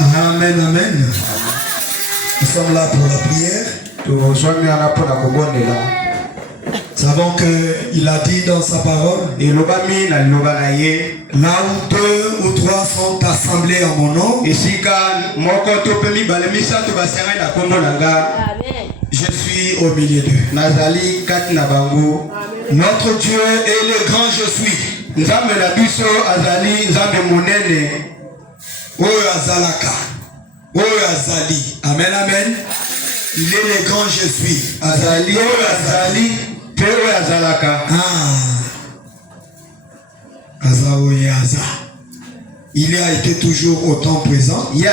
Amen, amen. Nous sommes là pour la prière. Nous savons qu'il a dit dans sa parole, là où 2 ou 3 sont assemblés en mon nom, je suis au milieu d'eux. Notre Dieu est le grand je suis. Azalaka. Azali. Amen, amen. Il est le grand je suis. Azali. Azali. Azalaka. Il a été toujours autant présent. Et il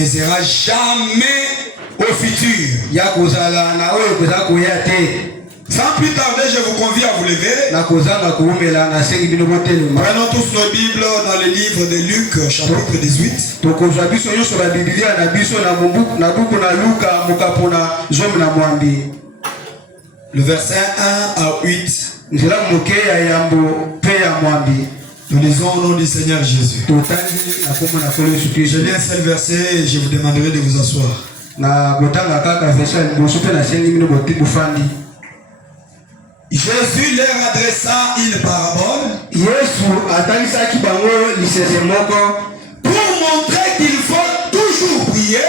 ne sera jamais au futur. Sans plus tarder, je vous convie à vous lever. Prenons tous nos Bibles dans le livre de Luc, chapitre 18. Le verset 1 à 8. Nous lisons au nom du Seigneur Jésus. Je lis un seul verset et je vous demanderai de vous asseoir. Jésus leur adressa une parabole pour montrer qu'il faut toujours prier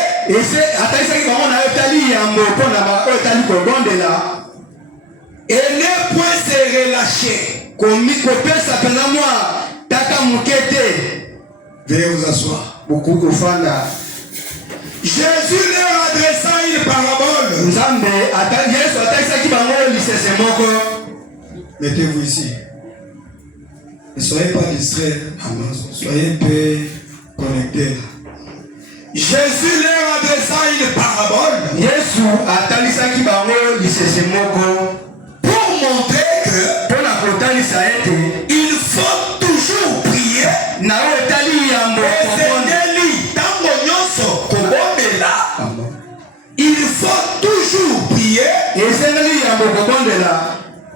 et ne point se relâcher. Veuillez vous asseoir. Jésus leur adressa une parabole. Mettez-vous ici. Ne soyez pas distraits. Soyez un peu connectés. Jésus leur adressa une parabole pour montrer que il faut toujours prier. Il faut toujours prier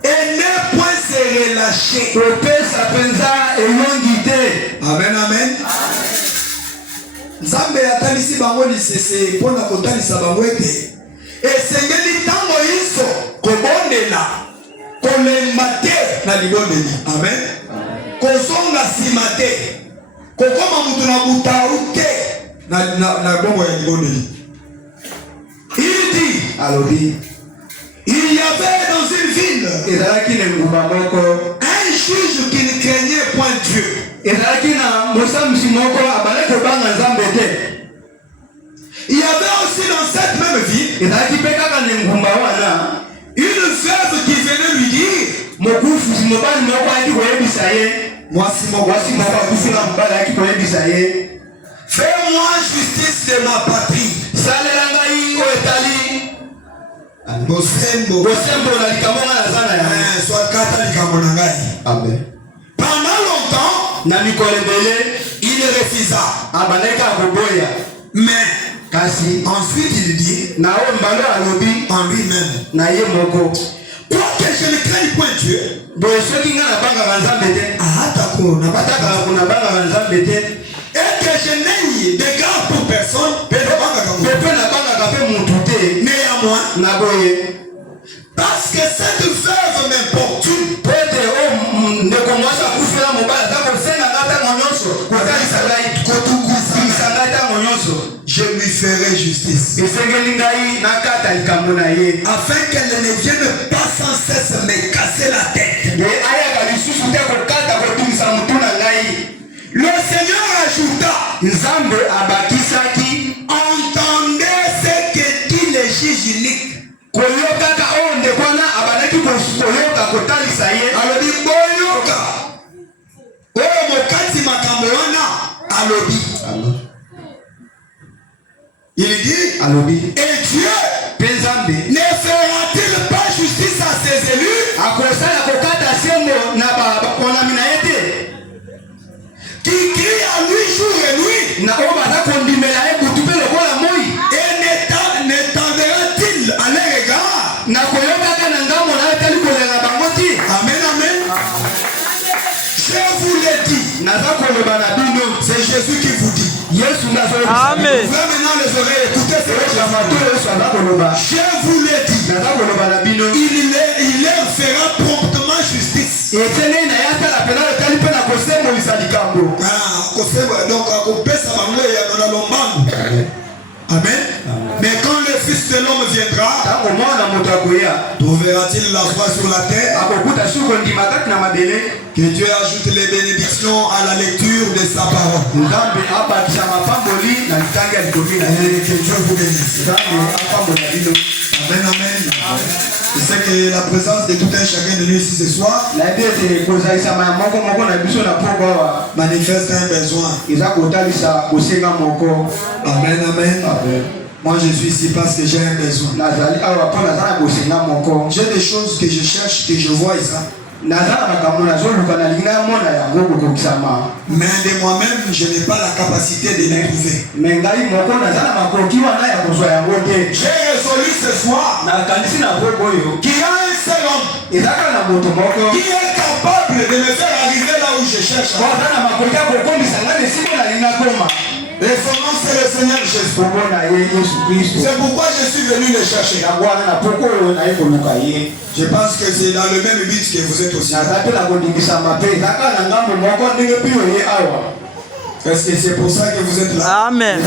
et ne point se relâcher. Amen, amen. Nzambe atalisi bango lisese pona kotalisa bango ete esengeli ntango iso kobondela kolemba te na libondeli. Amen. Kozonga nsima te kokoma mutu na butaru te na bongo ya libondeli. Il dit, il y avait dans une ville un juge qui ne craignait point Dieu. Il y avait aussi dans cette même ville une veuve qui venait lui dire, fais-moi justice de ma patrie. Pendant longtemps, il refusa. Mais ensuite il dit en lui-même, pour que je ne craigne point Dieu, et que je n'aie d'égard pour personne, néanmoins, parce que cette veuve m'importune, je lui ferai justice, afin qu'elle ne vienne pas sans cesse me casser la tête. Le Seigneur ajouta, entendez ce que dit le juge unique. Il dit, et Dieu ne fera-t-il pas justice à ses élus qui crient à lui jour et nuit, et ne tendra-t-il à leur égard? C'est Jésus qui vous dit. Amen. Ouvrez maintenant les oreilles, écoutez ce que je vous l'ai dit. Il leur fera promptement justice. Amen. Mais quand le Fils de l'homme viendra, trouvera-t-il la foi sur la terre? Que Dieu ajoute les bénédictions à la lecture de sa parole. Que Dieu vous bénisse. Amen, amen. Je sais que la présence de tout un chacun de nous ici ce soir manifeste un besoin. Amen, amen. Moi je suis ici parce que j'ai un besoin. J'ai des choses que je cherche, que je vois ici. Mais de moi-même, je n'ai pas la capacité de les trouver. J'ai résolu ce soir qu'il y a un seul homme qui est capable de me faire arriver là où je cherche. Et son nom c'est le Seigneur Jésus. C'est pourquoi je suis venu le chercher. Je pense que c'est dans le même but que vous êtes aussi. Est-ce que c'est pour ça que vous êtes là? Amen.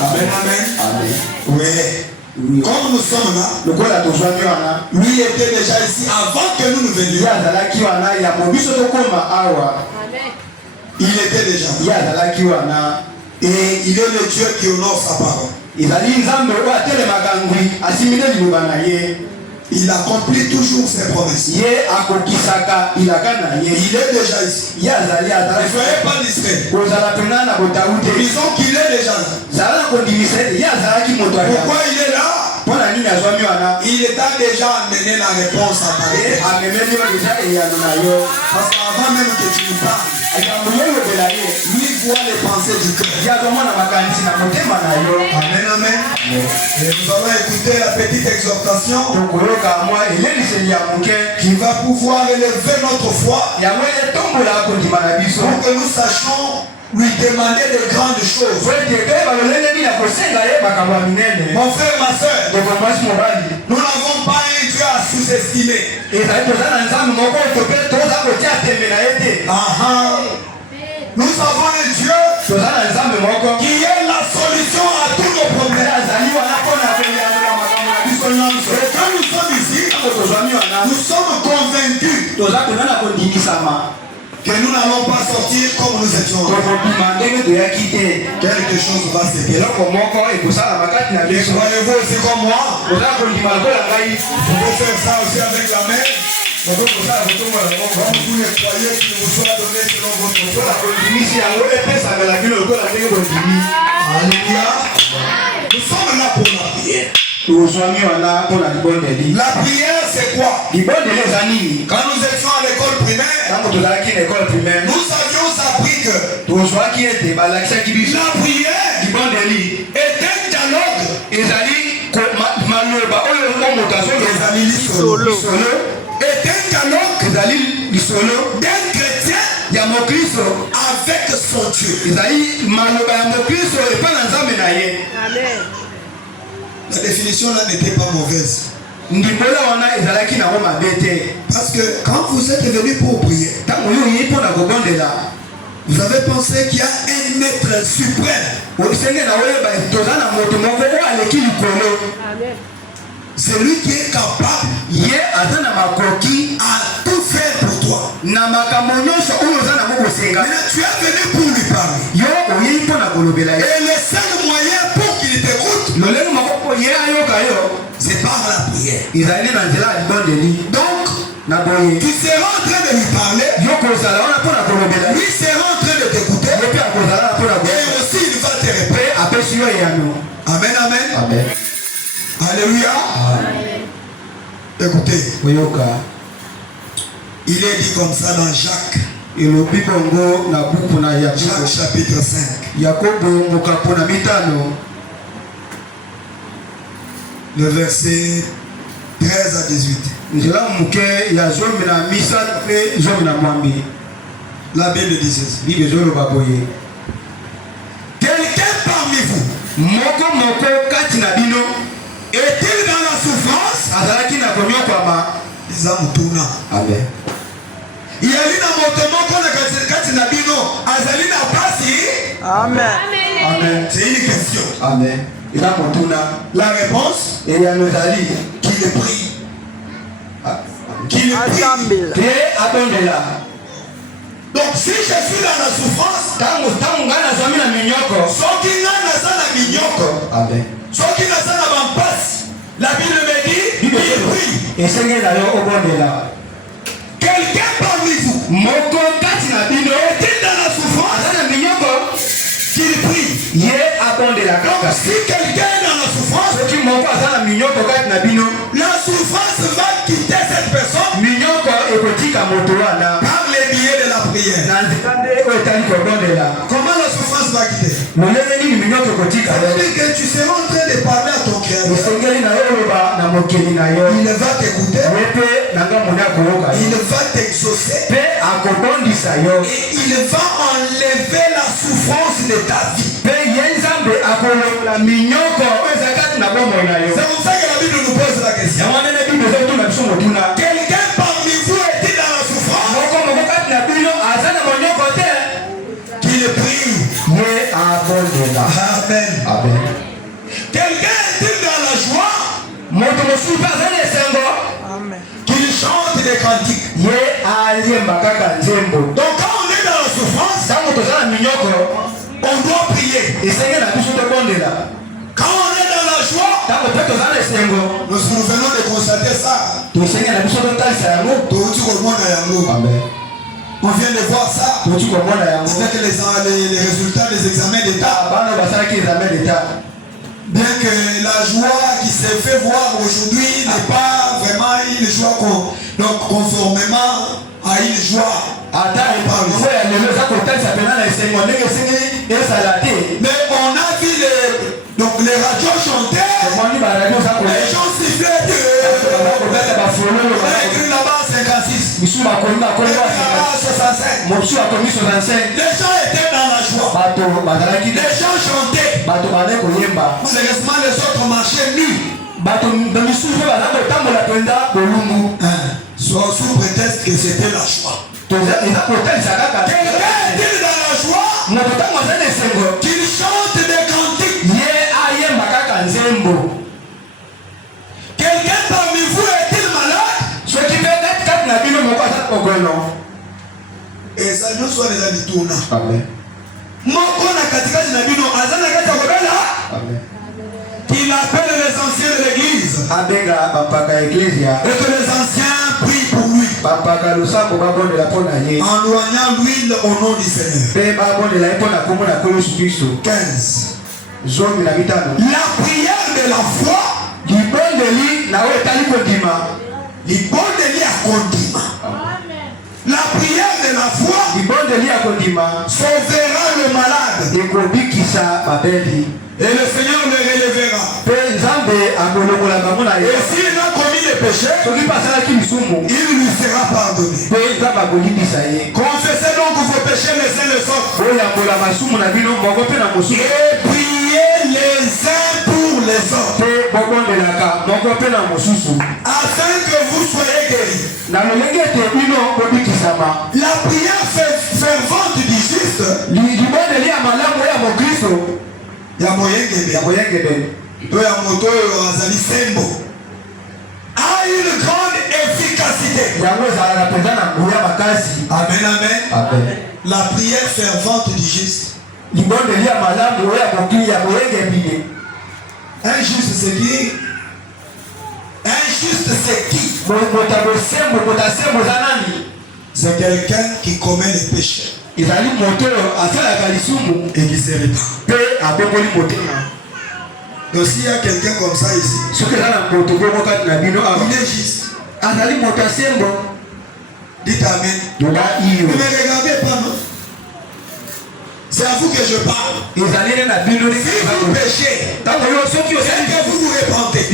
Amen, amen. Oui. Comme nous sommes là, lui était déjà ici avant que nous venions. Il était déjà là. Et il est le Dieu qui honore sa parole. Il accomplit toujours ses promesses. Il est déjà ici. Ne soyez pas distrait. Disons qu'il est déjà là. Pourquoi il est là? Il t'a déjà amené la réponse à ta vie. Parce qu'avant même que tu nous parles, lui voit les pensées du cœur. Amen, amen. Et nous allons écouter la petite exhortation qui va pouvoir élever notre foi pour que nous sachions lui demander de grandes choses. Mon frère, ma soeur, nous n'avons pas un Dieu à sous-estimer. Nous avons un Dieu qui est la solution à tous nos problèmes. Et quand nous sommes ici, nous sommes convaincus que nous n'allons pas sortir comme nous étions. Quelque chose va se passer. Et croyez-vous aussi comme moi? Vous pouvez faire ça aussi avec la main. Comme vous le croyez qu'il vous soit donné selon votre foi. Alléluia. Nous sommes là pour la prière. La prière c'est quoi? Quand nous étions à l'école primaire, nous avions appris que la prière est un dialogue d'un chrétien avec son Dieu. La définition là n'était pas mauvaise. Parce que quand vous êtes venu pour prier, vous avez pensé qu'il y a un maître suprême. C'est lui qui est capable à tout faire pour toi. Maintenant tu es venu pour lui parler. Et le seul moyen pour qu'il t'écoute, c'est par la prière. Donc, tu seras en train de lui parler. Lui sera en train de t'écouter. Et aussi il va te répondre. Amen, amen. Alléluia. Écoutez. Il est dit comme ça dans Jacques. Jacques chapitre 5. Le verset 13 à 18. La Bible dit ceci. Quelqu'un parmi vous est-il dans la souffrance? Amen. Il y a une Amen. Amen. C'est une question. Amen. La réponse qu'il est pris. Qu'il est pris. Donc si je suis dans la souffrance, la Bible me dit qu'il prie. Quelqu'un parmi vous est-il dans la souffrance? Qu'il prie. Donc si quelqu'un est dans la souffrance, la souffrance va quitter cette personne par les biais de la prière. Comment la souffrance va quitter? Ça veut dire que tu seras en train de parler à ton Créateur. Il va t'écouter. Il va t'exaucer. Et il va enlever la souffrance de ta vie. C'est pour ça que la Bible nous pose la question. Quelqu'un parmi vous est-il dans la souffrance? Qu'il prie. Amen. Amen. Quelqu'un est-il dans la joie? Amen. Qu'il chante des cantiques. Donc quand on est dans la souffrance, on doit prier. Quand on est dans la joie, nous venons de constater ça. Amen. On vient de voir ça avec les résultats des examens d'État. Bien que la joie qui s'est fait voir aujourd'hui n'est pas vraiment une joie conformément à une joie. Mais on a vu les radios chanter, les gens sifflaient, là-bas 56, là-bas 65. Les gens étaient dans la joie. Les gens chantaient. Malheureusement, les autres marchaient nus. Sous prétexte que c'était la joie. Quelqu'un est dans la joie, qu'il chante des cantiques. Quelqu'un parmi vous est-il malade? Et ça nous soit les habitants. Amen. Il appelle les anciens de l'église. Et que les anciens prient pour lui. En loignant l'huile au nom du Seigneur. 15. La prière de la foi. La prière de la foi sauvera le malade. Et le Seigneur le relèvera. Et s'il a commis des péchés, il lui sera pardonné. Confessez donc vos péchés les uns les autres. Et priez les uns pour les autres. Afin que vous soyez guéris. La prière fervente du juste a une grande efficacité. Amen, amen. La prière fervente du juste. Un juste c'est qui? Un juste c'est qui? C'est quelqu'un qui commet les péchés et qui se répand. Donc s'il y a quelqu'un comme ça ici, il est juste. Dites amen. Ne me regardez pas, non? C'est à vous que je parle. Si vous péchez, et que vous vous répandez,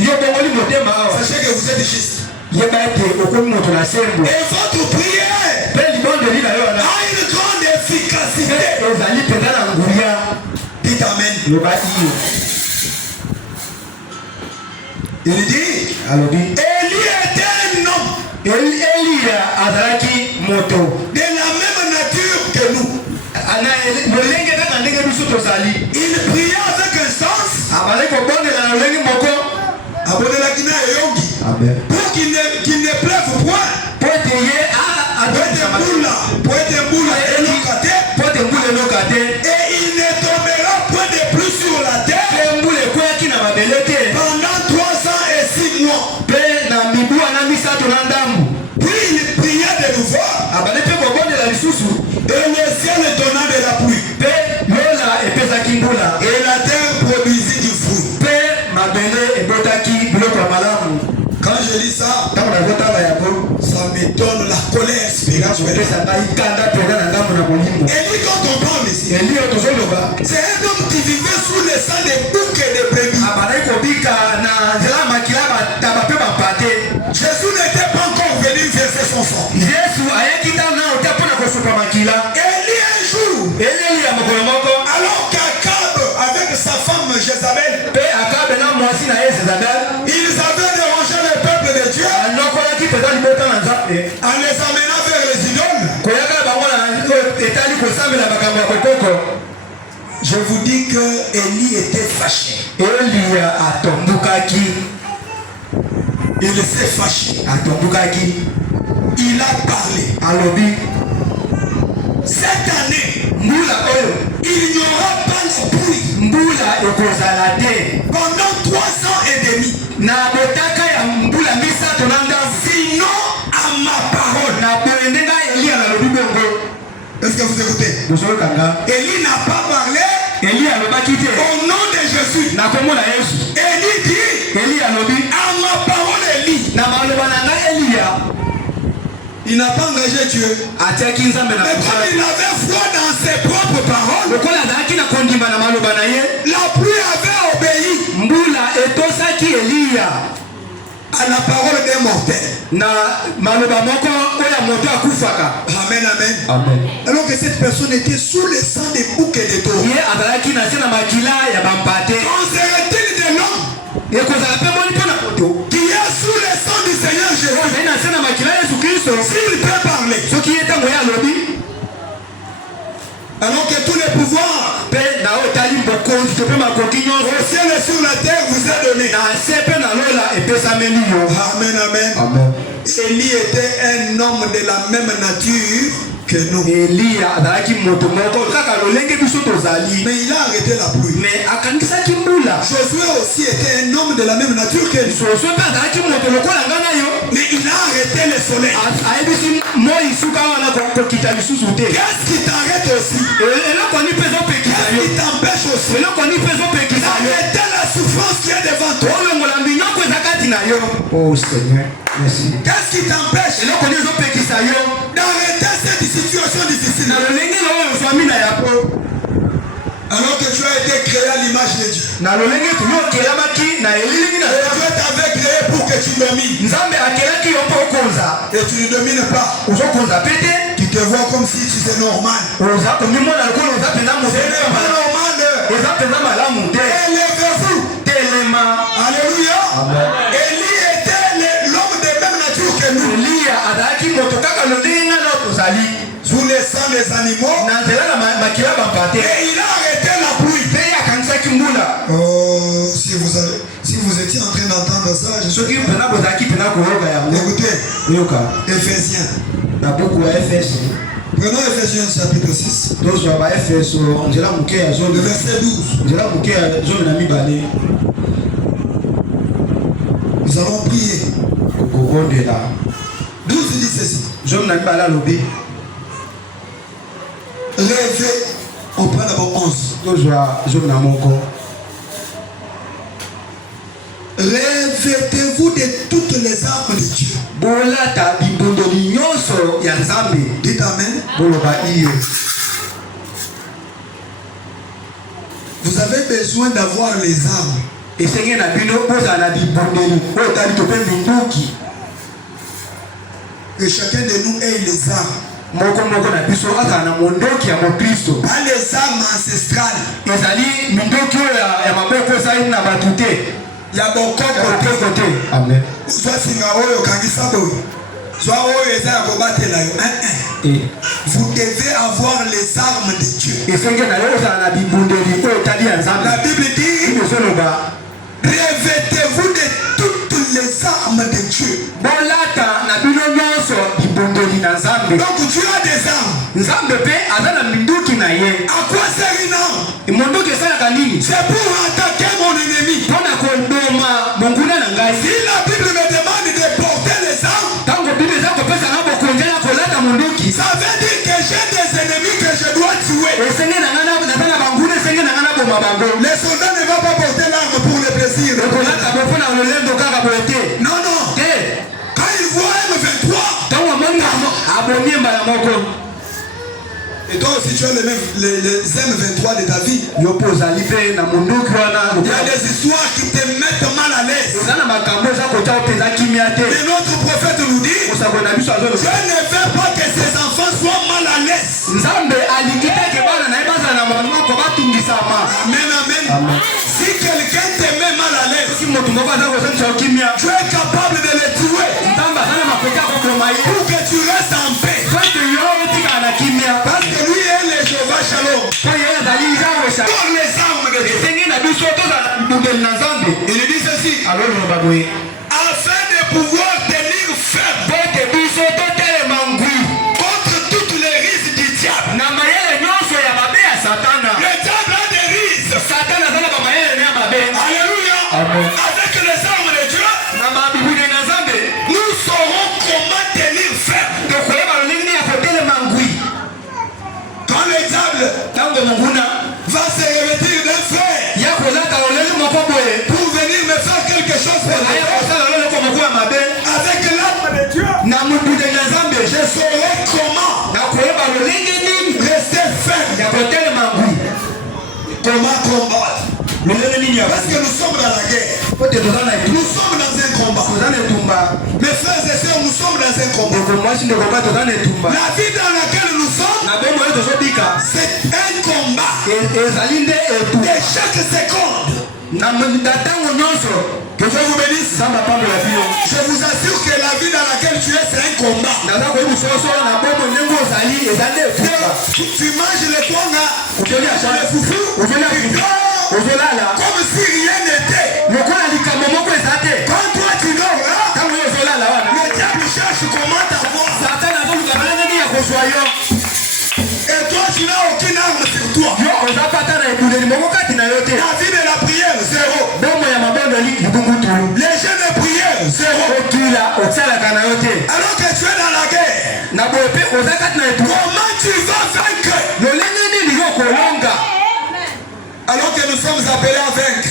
sachez que vous êtes juste. Et votre prière a une grande Il dit, Élie était un homme de la même nature que nous. Il priait avec un sens pour qu'il ne pleuve point. Et il ne tombera point de plus sur la terre pendant 3 ans et 6 mois. Puis il pria de nouveau et le ciel donna de la pluie et la terre produisit du fruit. Quand je lis ça, ça me donne la colère spirituelle. Élie, quand on parle ici, c'est un homme qui vivait sous le sang des boucs et des brebis. Jésus n'était pas encore venu verser son sang. Élie, un jour, alors qu'Akab avec sa femme Jézabel, ils avaient dérangé le peuple de Dieu en les amenant vers les idoles. Je vous dis que Élie était fâché. Il s'est fâché. Il a parlé. Cette année, il n'y aura pas la pluie pendant 3 ans et demi. Sinon, à ma parole. Est-ce que vous écoutez? Élie n'a pas parlé au nom de Jésus. Élie dit, à ma parole Élie. Il n'a pas engagé Dieu. Mais comme il avait foi dans ses propres paroles, la pluie avait obéi à la parole des mortels. Amen, amen. Alors que cette personne était sous le sang des boucs et des taureaux. Qu'en serait-il de l'homme qui est sous le sang du Seigneur Jésus? S'il peut parler, alors que tous les pouvoirs au ciel et sur la terre vous est donné. Amen, amen. Élie était un homme de la même nature que nous. Mais il a arrêté la pluie. Josué aussi était un homme de la même nature que nous. Mais il a arrêté le soleil. Qu'est-ce qui t'arrête aussi? Qu'est-ce qui t'empêche aussi? Arrêtez la souffrance qui est devant toi. Oh Seigneur, merci. Qu'est-ce qui t'empêche d'arrêter cette situation difficile? Alors que tu as été créé à l'image de Dieu. Dieu t'avait créé pour que tu domines. Et tu ne domines pas. Tu te vois comme si tu es normal. Ce n'est pas normal. Élevez-vous. Alléluia. Amen. Élie était l'homme de même nature que nous. Sous les sangs des animaux. Et il a arrêté la pluie. Oh, si vous étiez en train d'entendre ça, je suis... Écoutez, Éphésiens. Prenons Éphésiens chapitre 6. Le verset 12. Nous allons prier. 12 dit ceci. Rêvez. On prend d'abord 11. Revêtez-vous de toutes les armes de Dieu. Dites amen. Vous avez besoin d'avoir les armes. Que chacun de nous ait les armes. moko na biso aka na mondoki ya Mokristo. Pas les armes ancestrales. Ezali mindoki ya maboko ezali na batute. Ya boko côté. Amen. Soit singa oyo kangisa boy. Soit oyo eza ko batela yo. Vous devez avoir les armes de Dieu. La Bible dit revêtez-vous de toutes les armes de Dieu. Donc tu as des armes. À quoi sert une arme? C'est pour attaquer mon ennemi. Si la Bible me demande de porter les armes, ça veut dire que j'ai des ennemis que je dois tuer. Les soldats ne vont pas porter l'arme pour le plaisir. Non, non. Quand ils voient M23, et toi aussi tu as les M23 de ta vie. Il y a des histoires qui te mettent mal à l'aise. Mais notre prophète nous dit, Dieu ne veut pas que ses enfants soient mal à l'aise. Amen, amen. Si quelqu'un te met mal à l'aise, tu es capable de le tuer pour que tu restes en paix. Parce que lui est le Jéhovah Shalom. Pour les armes de Dieu. Il dit ceci. Afin de pouvoir tenir ferme contre toutes les rises du diable. Le diable a des rises. Alléluia. Avec les armes de Dieu, nous saurons comment tenir ferme. Quand le diable va se revêtir d'un frère pour venir me faire quelque chose avec l'arme de Dieu, je saurai comment rester ferme. Comment combattre? Parce que nous sommes dans la guerre. Nous sommes dans un combat. Mes frères et sœurs, nous sommes dans un combat. La vie dans laquelle nous sommes, c'est un combat. Et chaque seconde, que Dieu vous bénisse. Je vous assure que la vie dans laquelle tu es, c'est un combat. Tu manges les poings, les foufous, comme si rien n'était. Quand toi tu dors là, le diable cherche comment t'avoir. Et toi tu n'as aucune arme sur toi. La vie de la prière, zéro. Les jeunes de prière, zéro. Alors que tu es dans la guerre, comment tu vas vaincre? Alors que nous sommes appelés à vaincre.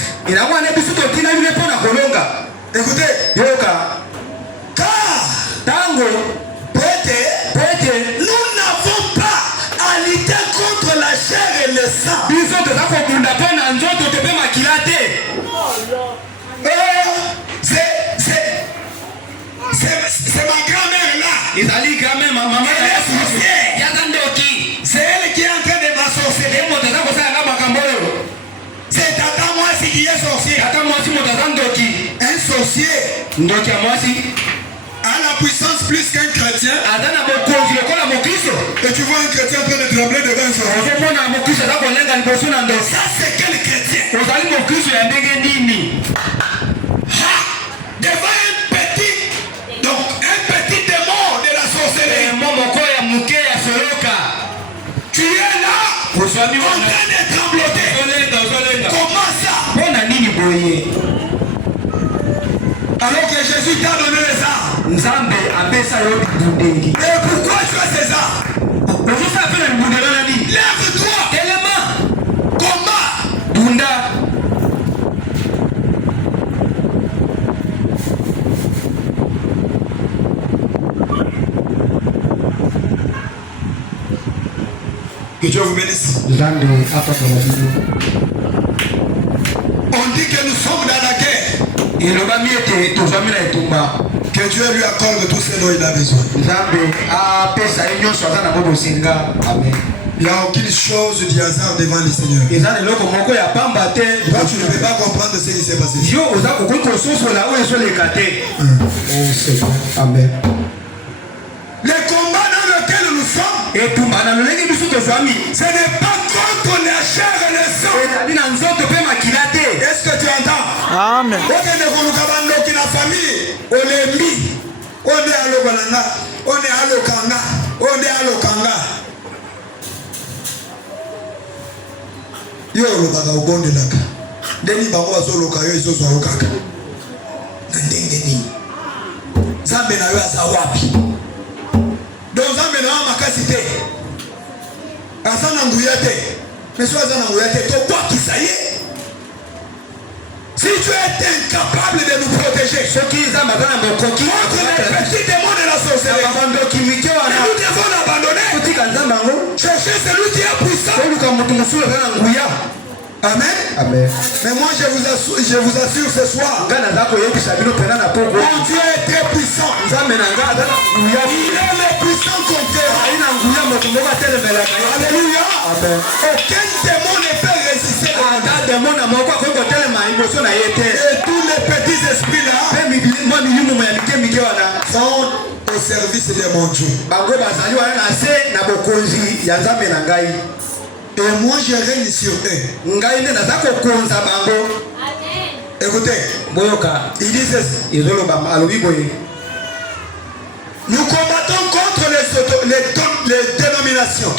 Écoutez, car nous n'avons pas à lutter contre la chair et le sang. C'est ma grand-mère là. C'est elle qui est en train de m'assorceler. C'est Tata Mwasi qui est sorcier. Un sorcier a la puissance plus qu'un chrétien. Et tu vois un chrétien en train de trembler devant un sorcier. Ça c'est quel chrétien? Devant un petit démon de la sorcellerie. Tu es là en train de trembloter. Comment ça? Alors que Jésus t'a donné les armes. Et pourquoi tu as ces armes? Lève-toi. Combat. Que Dieu vous bénisse. On dit que nous sommes dans la guerre. Que Dieu lui accorde tous ces dont il a besoin. Amen. Il n'y a aucune chose du hasard devant le Seigneur. Toi, tu ne peux pas comprendre ce qui s'est passé. Amen. Le combat dans lequel nous sommes, ce n'est pas contre la chair et le sang. Est-ce que tu entends? Amen. On est yo olobaka obondelaka ndeni bango bazoloka yo ezozwa yo kaka na ndenge nini nzambe na yo aza wapi? donc nzambe na yo makasi te, aza na nguya te, mais so aza na nguya te tobwakisa ye. Si tu es incapable de nous protéger contre les petits démons de la sorcellerie, nous devons l'abandonner. Chercher celui qui est puissant. Amen. Amen. Mais moi je vous assure ce soir, mon Dieu est très puissant. Il est le puissant conquérant. Alléluia. Amen. Aucun démon ne peut résister. Et tous les petits esprits là sont au service de mon Dieu. Et moi je règne sur eux. Écoutez, il dit ceci. Nous combattons contre les dénominations,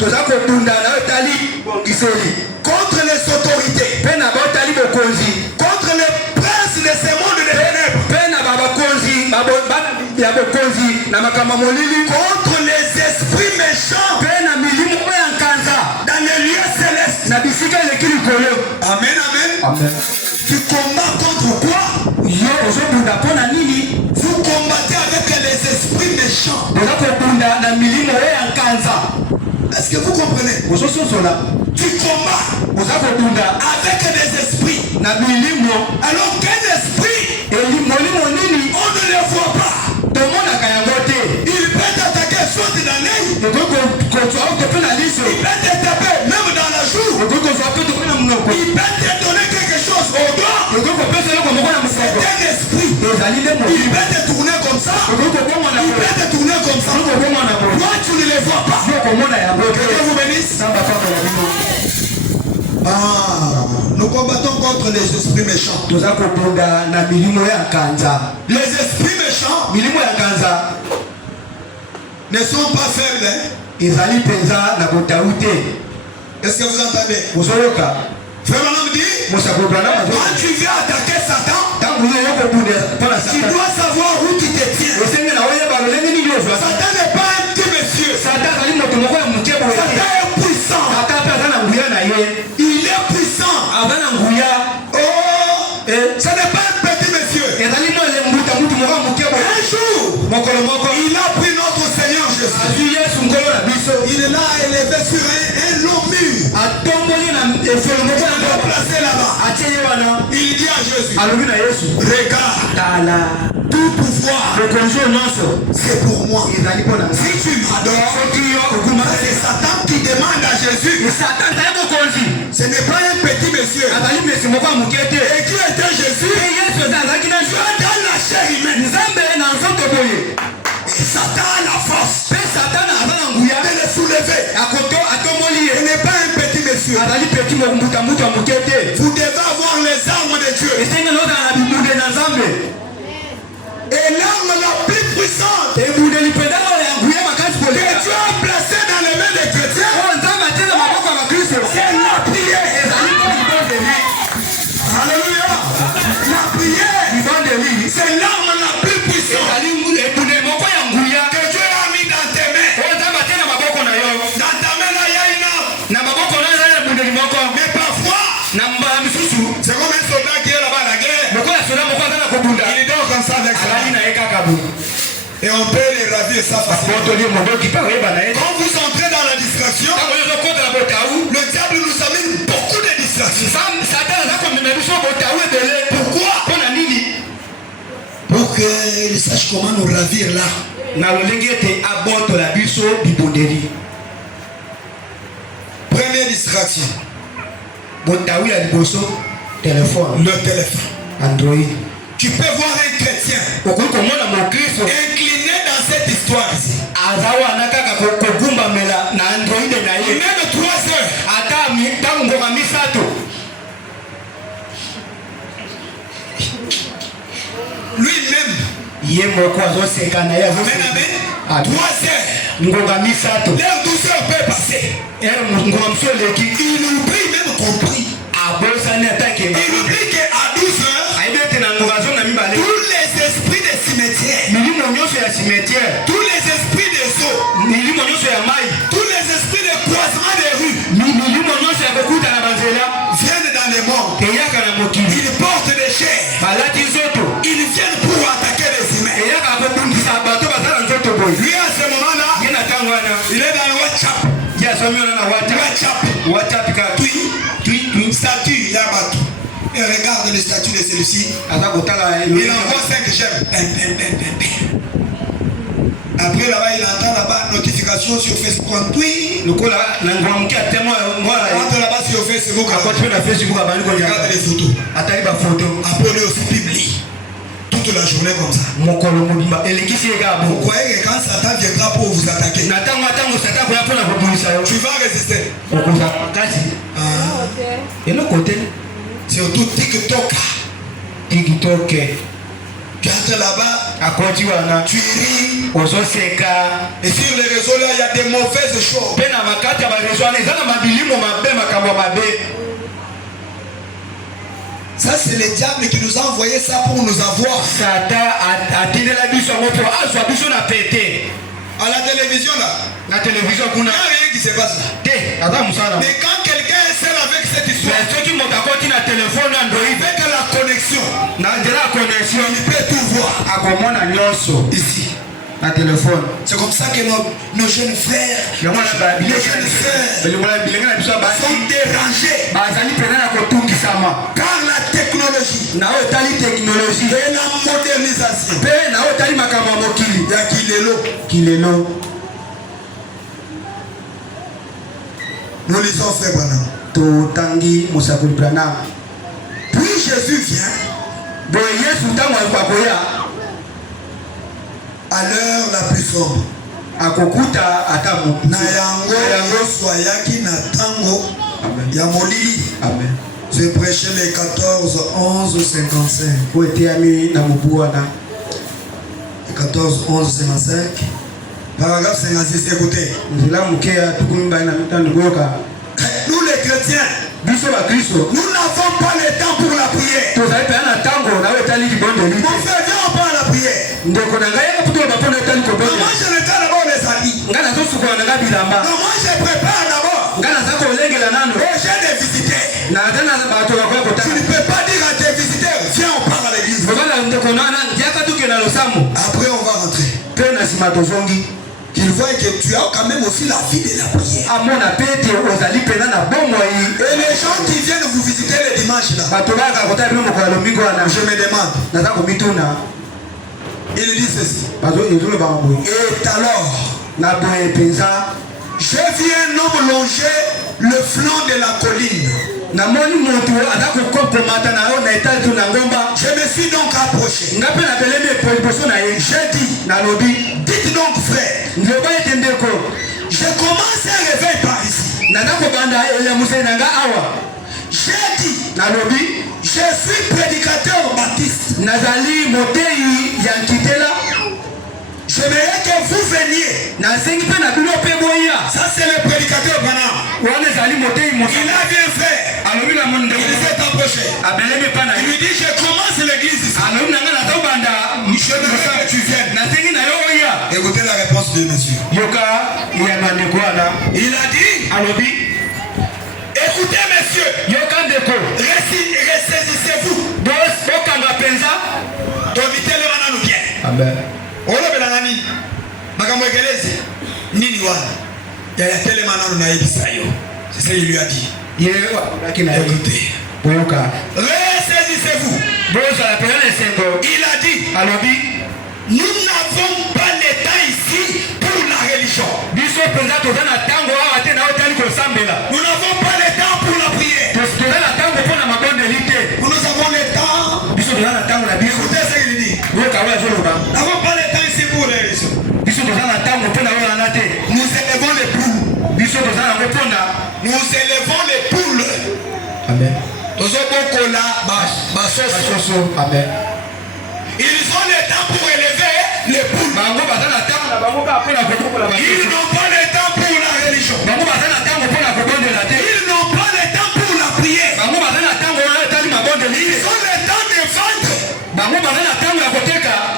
contre les autorités, contre les princes de ce monde de ténèbres, contre les esprits méchants dans les lieux célestes. Amen, amen. Tu combats contre quoi? Vous combattez avec les esprits méchants. Est-ce que vous comprenez? Tu combats avec des esprits. Alors quel esprit? On ne les voit pas. Il peut t'attaquer soit dans l'œil. Il peut te taper même dans la joue. Il peut te donner quelque chose au doigt. C'est un esprit. Il peut te tourner comme ça. Il peut te tourner comme ça. Toi tu ne les vois pas. Que Dieu vous bénisse. Nous combattons contre les esprits méchants. Les esprits méchants ne sont pas faibles. Est-ce que vous entendez? Frère Branham dit, quand tu viens attaquer Satan, tu dois savoir où tu te tiens. Satan n'est pas un petit monsieur. Satan est puissant. Il est puissant. Oh, ce n'est pas un petit monsieur. Un jour, il a pris notre Seigneur Jésus. Il est là élevé sur un long mur. Il est placé là-bas. Il dit à Jésus, regarde, tout pouvoir, c'est pour moi. Si tu m'adores, c'est Satan qui demande à Jésus. Ce n'est pas un petit monsieur. Et qui était Jésus? Dieu dans la chair humaine. Et Satan a la force de le soulever. Il n'est pas un petit monsieur. Vous devez avoir les armes de Dieu. Et l'arme la plus puissante que Dieu a placée dans les mains des chrétiens, c'est la prière. Alléluia. La prière, c'est l'arme la plus puissante que Dieu a mis dans tes mains. Dans ta main là, il y a une arme. Mais parfois, c'est comme un soldat qui est là-bas à la guerre. Il dort comme ça avec ça. Et on peut les ravir ça facilement. Quand vous entrez dans la distraction, le diable nous amène beaucoup de distractions. Pourquoi? Pour que il sache comment nous ravir là. Première distraction. Téléphone. Le téléphone. Android. Tu peux voir un chrétien incliné dans cette histoire ici. Même 3 heures. Lui-même. Amen, amen. 3 heures. L'heure 12 heures peut passer. Il oublie même compris. Il oublie qu'à 12 heures, tous les esprits des cimetières, tous les esprits des eaux, tous les esprits de croisement des rues viennent dans les morts. Ils portent des chairs. Ils viennent pour attaquer les humains. Lui à ce moment-là, il est dans le WhatsApp. Statut, il y a battu. Et regarde le statut de celui-ci. Il envoie 5 j'aime. Après là-bas, il entend là-bas notification sur Facebook. Entre là-bas sur Facebook. Regarde les photos. Après lui aussi publie. Toute la journée comme ça. Vous croyez que quand Satan viendra pour vous attaquer, tu vas résister. Surtout TikTok. Tu entres là-bas, tu ris. Et sur les réseaux là, il y a des mauvaises choses. Ça c'est le diable qui nous a envoyé ça pour nous avoir. À la télévision là, il n'y a rien qui se passe là. Mais quand quelqu'un est seul avec cette histoire, avec la connexion, il peut tout voir. Ici. C'est comme ça que nos jeunes frères, les jeunes sœurs sont dérangés par la technologie et la modernisation. Nous lisons frère Branham. Puis Jésus vient à l'heure la plus sombre. Na yango soyaki na tango ya molili. Je prêchais les 14, 11, 55. 14, 11, 55. Paragraphe 56, écoutez. Nous les chrétiens, nous n'avons pas le temps pour la prière. Mon frère, viens, on part à la prière. Moi, je l'étais d'abord les habits. Moi, je prépare d'abord. Oh, j'ai des visiteurs. Tu ne peux pas dire à tes visiteurs, viens, on part à l'église. Après, on va rentrer. Qu'il voit que tu as quand même aussi la vie de la prière. Et les gens qui viennent vous visiter le dimanche là, je me demande, il dit ceci. Et alors, j'ai vu un homme longer le flanc de la colline. Je me suis donc approché. J'ai dit, dites donc frère, je commence un réveil par ici. J'ai dit, je suis prédicateur baptiste. J'aimerais que vous veniez. Ça c'est le prédicateur Branham. Il a bien fait. Il s'est approché. Il lui dit, je commence l'église ici. Je veux que tu viennes. Écoutez la réponse de monsieur. Il a dit, écoutez monsieur, ressaisissez-vous. Domitez le mananu bien. Amen. C'est ça qu'il lui a dit. Écoutez. Ressaisissez-vous. Il a dit, Nous n'avons pas le temps ici pour la religion. Nous n'avons pas le temps pour la prière. Nous avons le temps. Écoutez ce qu'il dit. Nous n'avons pas le temps ici pour la religion. Nous élevons les poules. Nous élevons les poules. Amen. Amen. Ils ont le temps pour élever les poules. Ils n'ont pas le temps pour la religion. Ils n'ont pas le temps pour la prière. Ils ont le temps de vendre.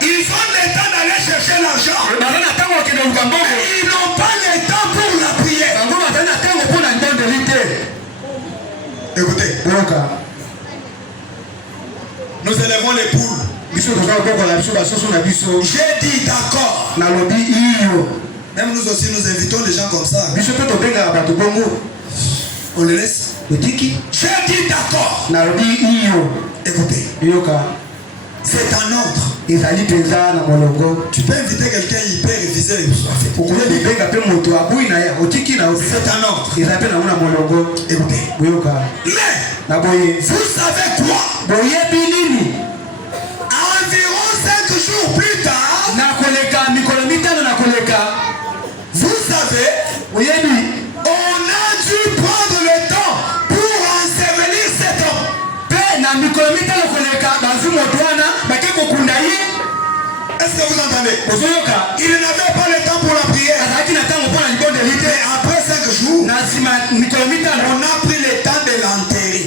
Ils ont le temps d'aller chercher l'argent. Ils n'ont pas le temps pour la prière. Écoutez, nous élevons les poules. J'ai dit d'accord. Même nous aussi, nous invitons les gens comme ça. On les laisse. J'ai dit d'accord. Écoutez, c'est un ordre. Tu peux inviter quelqu'un hyper révisé. C'est un ordre. Écoutez. Mais, vous savez quoi? Environ 5 jours plus tard, vous savez, on a dû prendre le temps pour ensevelir cet homme. Est-ce que vous entendez? Il n'avait pas le temps pour la prière. Mais après 5 jours, on a pris le temps de l'enterrer.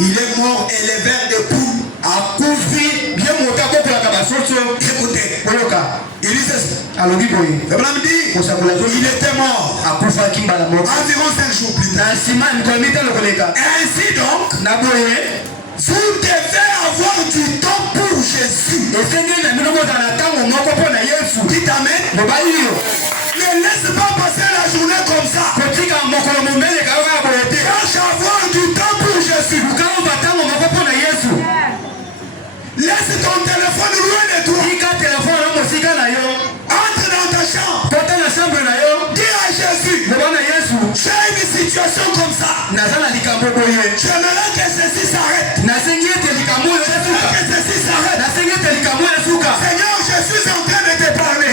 Il est mort éleveur de poules. Écoutez, il dit ceci. Il était mort environ 5 jours plus tard. Ainsi donc, vous devez avoir du temps pour Jésus. Dites amen. Ne laisse pas passer la journée comme ça. Cherche à avoir du temps pour Jésus. Laisse ton téléphone loin de toi. Entre dans ta chambre. Dis à Jésus, j'ai une situation comme ça. J'aimerais que ceci s'arrête. Que ceci s'arrête. Seigneur, je suis en train de te parler.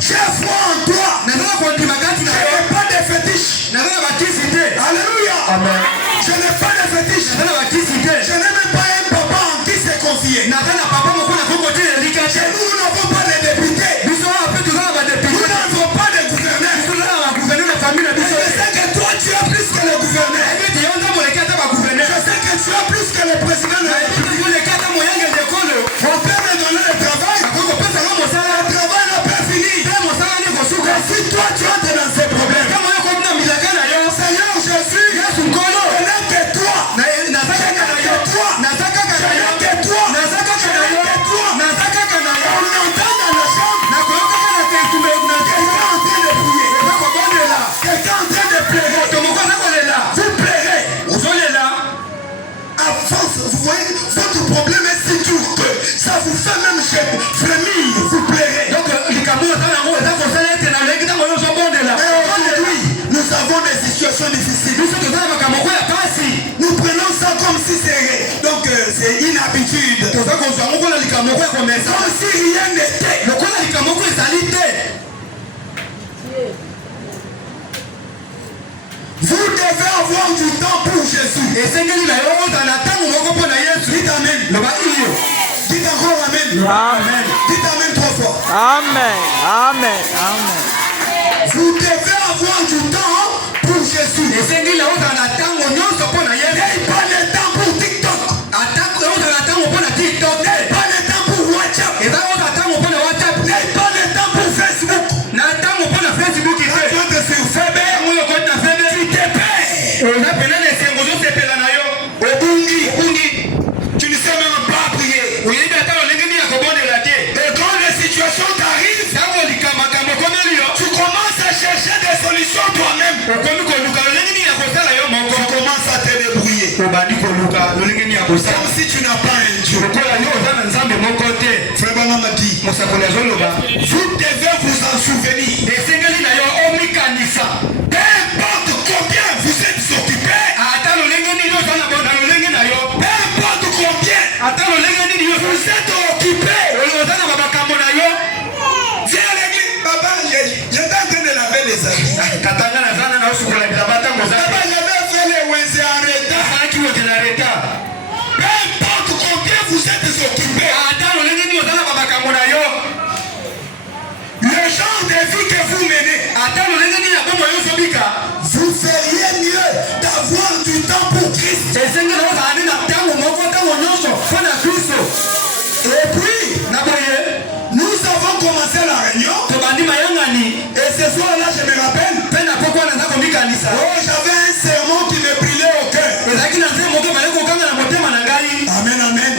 J'ai foi en toi. Je n'ai pas de fétiche. Alléluia. Amen. Je n'ai pas de fétiche. Je n'ai même pas un papa en qui s'est confié. Chez nous, nous n'avons pas de députés. Nous n'avons pas de gouverneur. Je sais que toi, tu es plus que le gouverneur. Je sais que tu es plus que le président de la République. Mon père m'a donné le travail. Le travail n'a pas fini. Si toi, tu entres dans ces problèmes, Seigneur Jésus, je n'aime que toi. Je n'aime que toi. Je n'aime que toi. On entend dans la chambre quelqu'un en train de pleurer. Vous pleurez. À force, vous voyez, votre problème est si dur que ça vous fait même frémir. Vous pleurez. Et aujourd'hui, nous avons des situations difficiles. Nous prenons ça comme si c'est c'est une habitude. Comme si rien n'était. Vous devez avoir du temps pour Jésus. Dites amen. Dites encore amen. Amen. Dites amen 3 fois. Amen. Amen. Amen. Vous devez avoir du temps pour Jésus. N'ayez pas le temps pour TikTok. N'ayez pas le temps pour WhatsApp. N'ayez pas le temps pour Facebook. Quand tu es sur Fébé, tu te perds. Tu ne sais même pas prier. Et quand les situations t'arrivent, tu commences à chercher des solutions toi-même. Tu commences à te débrouiller. Comme si tu n'as pas un Dieu. Frère Branham a dit, vous devez vous en souvenir. Peu importe combien vous êtes occupé, peu importe combien vous êtes occupé, viens à l'église. Papa, j'étais en train de laver les habits. Papa, j'avais fait les wenzes en retard. Peu importe combien vous êtes occupé, le genre de vie que vous menez, vous feriez mieux d'avoir du temps pour Christ. Et puis, nous avons commencé la réunion. Et ce soir-là, je me rappelle, oh, j'avais un sermon qui me brûlait au cœur. Amen, amen.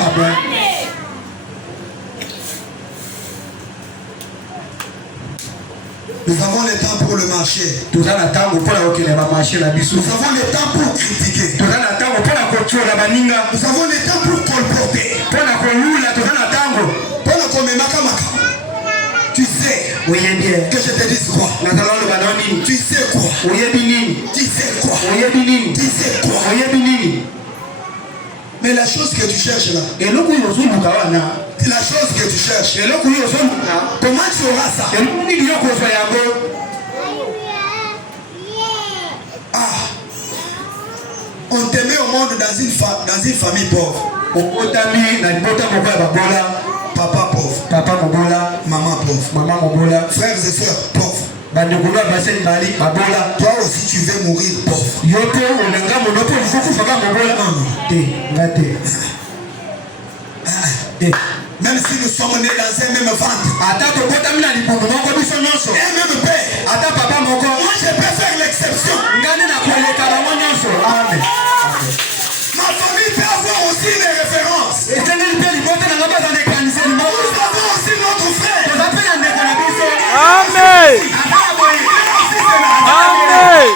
Nous avons le temps pour le marché. Nous avons le temps pour critiquer. Nous avons le temps pour colporter. Tu sais que je te dise quoi? Tu sais quoi? Tu sais quoi? Tu sais quoi? Mais la chose que tu cherches là, la chose que tu cherches, comment tu auras ça? Ah, on te met au monde dans une famille pauvre. Papa pauvre, maman pauvre, frères et sœurs pauvres. Toi aussi tu veux mourir pauvre. Même si nous sommes nés dans un même ventre, un même père, moi je peux faire l'exception. Ma famille peut avoir aussi des références. Nous avons aussi notre frère. Amen. Amen.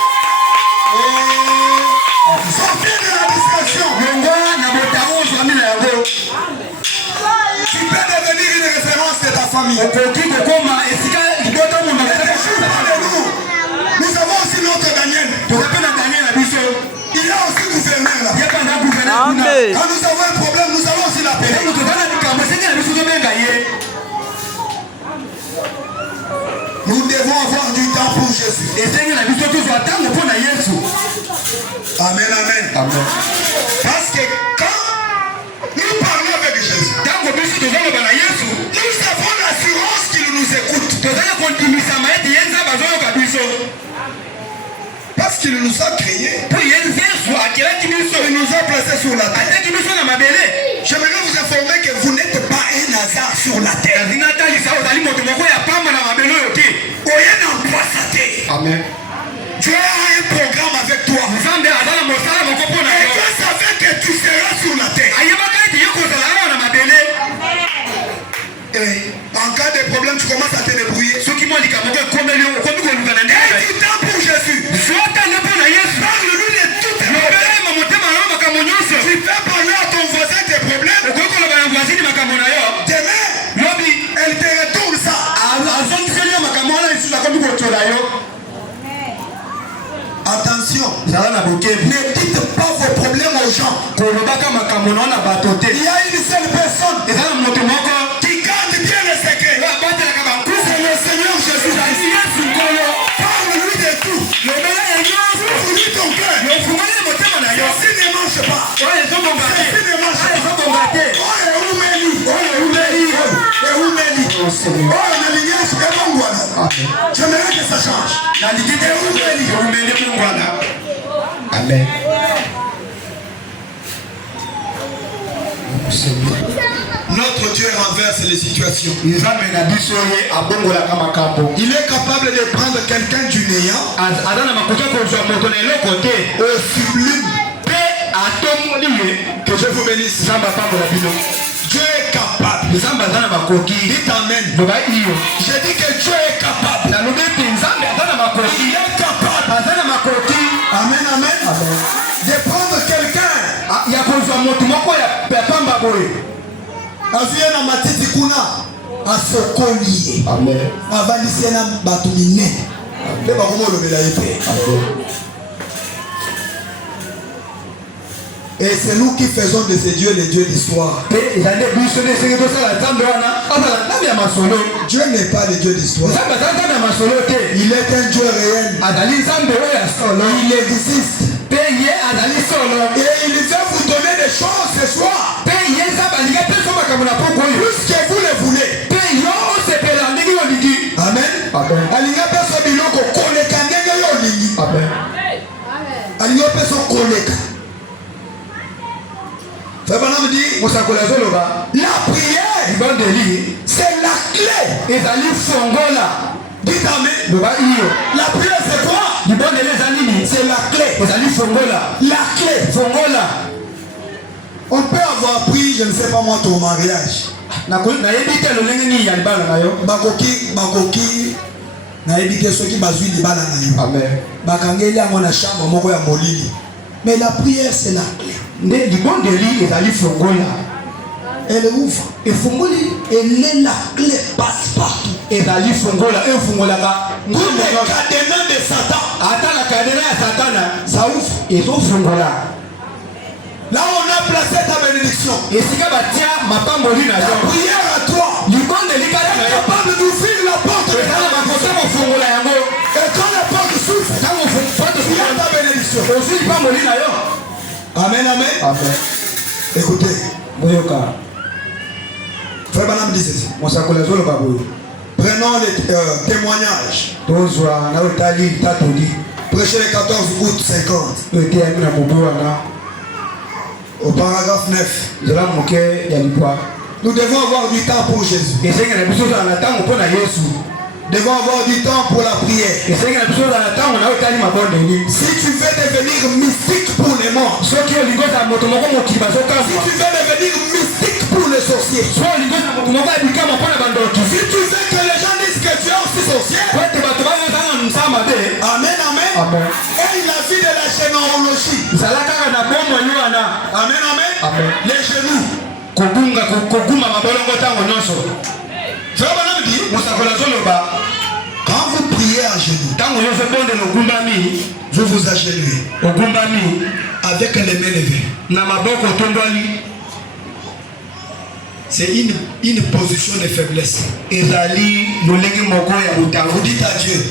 Sortez de la discrétion. Tu peux devenir une référence de ta famille. Nous avons aussi notre Daniel. Il y a aussi gouverneur là. Amen. Quand nous avons un problème, nous allons aussi l'appeler. Nous devons avoir du temps pour Jésus. Amen, amen. Parce que quand nous parlons avec Jésus, nous avons l'assurance qu'il nous écoute. Parce qu'il nous a créés. Il nous a placés sur la terre. J'aimerais vous informer que vous n'êtes pas un hasard sur la terre. Amen. Dieu a un programme avec toi. Et Dieu savait que tu seras sur la terre. Et en cas de problème, tu commences à te débrouiller. Et du temps pour Jésus. Parle-lui de tout. Tu peux parler à ton voisin tes problèmes. Demain, elle te retourne ça. Attention, ne dites pas vos problèmes aux gens. Il y a une seule personne qui garde bien le secret. C'est le Seigneur Jésus. Parle-lui de tout. Ouvre-lui ton cœur. Ceci ne marche pas. Ceci ne marche pas. J'aimerais que ça change. Amen. Notre Dieu renverse les situations. Il est capable de prendre quelqu'un du néant au sublime. Que Dieu vous bénisse. Dieu est capable. Dites amen. J'ai dit que Dieu est capable. Il est capable. Amen, amen. De prendre quelqu'un boye. Aviye na matiti kuna asokoli. Amen. Avandisi na batu mine. Pe ba komo lobela yepe. Et c'est nous qui faisons de ces dieux les dieux d'histoire. Dieu n'est pas le Dieu d'histoire. Il est un Dieu réel. Il existe. Et il veut vous donner des choses ce soir. Puisque vous le voulez. Amen. La prière, c'est la clé. Dites amen. La prière, c'est quoi? C'est la clé. La clé. On peut avoir pris, je ne sais pas moi, ton mariage. Bakoki na ebite soki bazui libala na yo. Amen. Bakangeli yango na chambre moko ya molili. Mais la prière, c'est la clé. Elle ouvre. Elle est la clé passe partout. Tous les cadenas de Satan. Ça ouvre. Là on a placé ta bénédiction. La prière à toi est capable d'ouvrir la porte. Et quand la porte s'ouvre, il y a ta bénédiction. Amen, amen. Amen. Écoutez. Frère Banam dit ceci. Prenons les témoignages. Prêchez le 14 août 50. Au paragraphe 9. Nous devons avoir du temps pour Jésus. Devons avoir du temps pour la prière. Si tu veux devenir mystique pour les morts, si tu veux devenir mystique pour les sorciers, si tu veux que les gens disent que tu es aussi sorcier, amen, amen. Et il a vu de la généalogie. Amen, amen. Les genoux. Quand vous priez à genoux, vous vous agenouillez avec les mains levées. C'est une position de faiblesse. Vous dites à Dieu,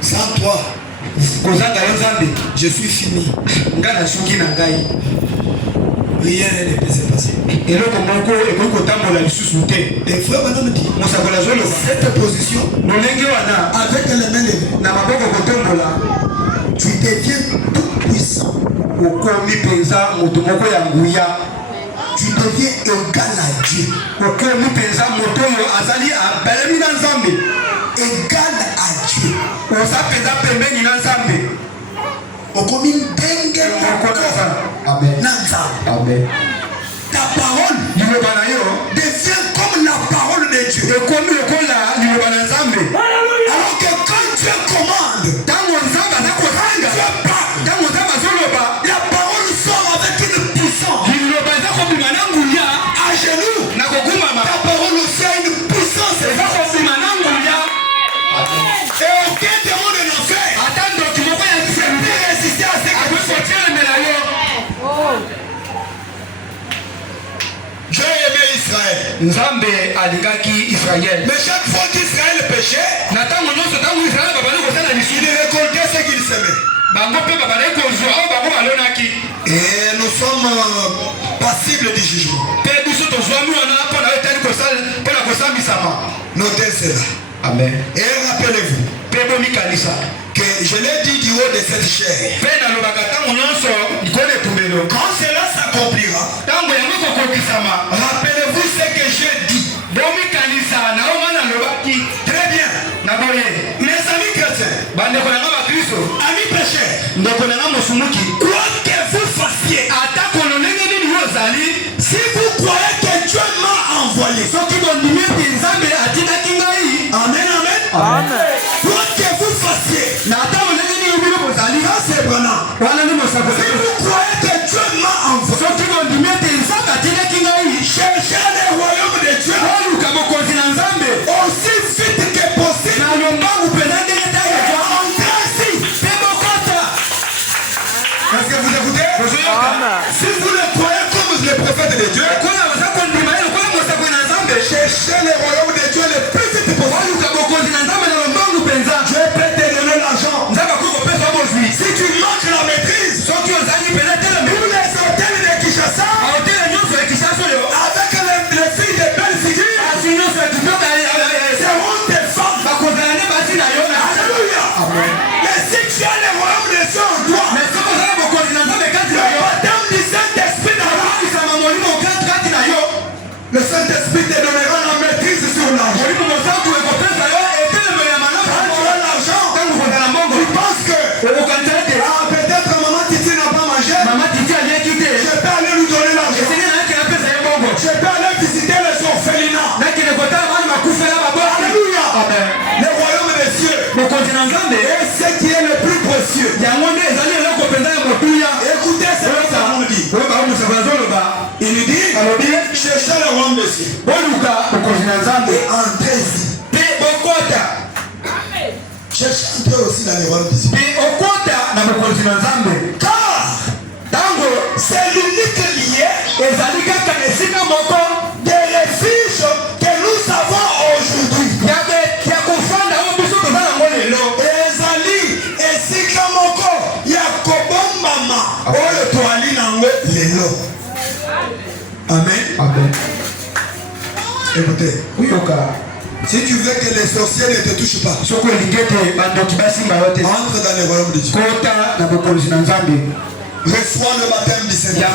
sans toi, je suis fini. Rien ne peut se passer. Et frère Madame dit, cette position, avec les mains levées, tu deviens tout puissant. Tu deviens égal à Dieu. Égal à Dieu. Amen. Amen. Ta parole devient comme la parole de Dieu. Alors que quand Dieu commande, la parole sort avec une puissance. À genoux, ta parole aussi a une puissance. Et aucun démon de l'enfer ne peut résister à ce que vous sortez. J'ai aimé Israël. Mais chaque fois qu'Israël péchait, il récoltait ce qu'il semait. Et nous sommes passibles du jugement. Notez cela. Amen. Et rappelez-vous que je l'ai dit du haut de cette chair. Quand cela s'accomplira, rappelez-vous ce que j'ai dit. Très bien. Mes amis chrétiens, amis pécheurs, quoi que vous fassiez, si vous croyez que Dieu m'a envoyé, amen, amen. Amen. Quoi que vous fassiez, ça c'est Branham. Si vous croyez que Dieu m'a envoyé, prophètes de Dieu. Cherchez le royaume de Dieu le plus vite possible. Dieu peut te donner l'argent. Si tu manques la maîtrise, tous les hôtels de Kinshasa, avec les filles de belles figures, seront des femmes. Alléluia. Mais si tu as le royaume de Dieu en toi, le baptême du Saint-Esprit dans toi, le Saint-Esprit te donnera la maîtrise sur l'argent. Quand tu as l'argent, tu penses que peut-être maman Titi n'a pas mangé. Je peux aller lui donner l'argent. Je peux aller visiter les orphelinats. Alléluia. Le royaume des cieux est ce qui est le plus précieux. Écoutez ce que ça nous dit. Il nous dit, cherchez le royaume des cieux. Et entrez-y. Cherchez un peu aussi dans le royaume des cieux. Car c'est l'unique lien de refuge que nous avons aujourd'hui. Ezali esika moko ya kobomama oyo toali nango lelo. Amen. Écoutez, si tu veux que les sorciers ne te touchent pas, entre dans le royaume de Dieu. Reçois le baptême du Seigneur.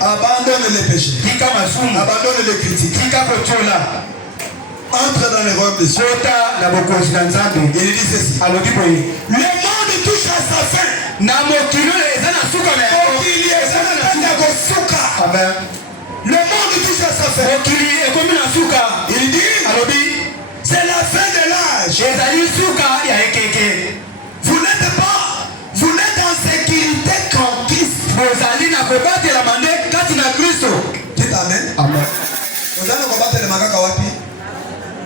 Abandonne les péchés. Abandonne les critiques. Entre dans le royaume de Dieu. Il dit ceci. Le monde touche à sa fin. Le monde touche à sa fin. Il dit, c'est la fin de l'âge. Vous n'êtes en sécurité qu'en Christ. Dites Amen. Vous allez combattre le makaka wapi?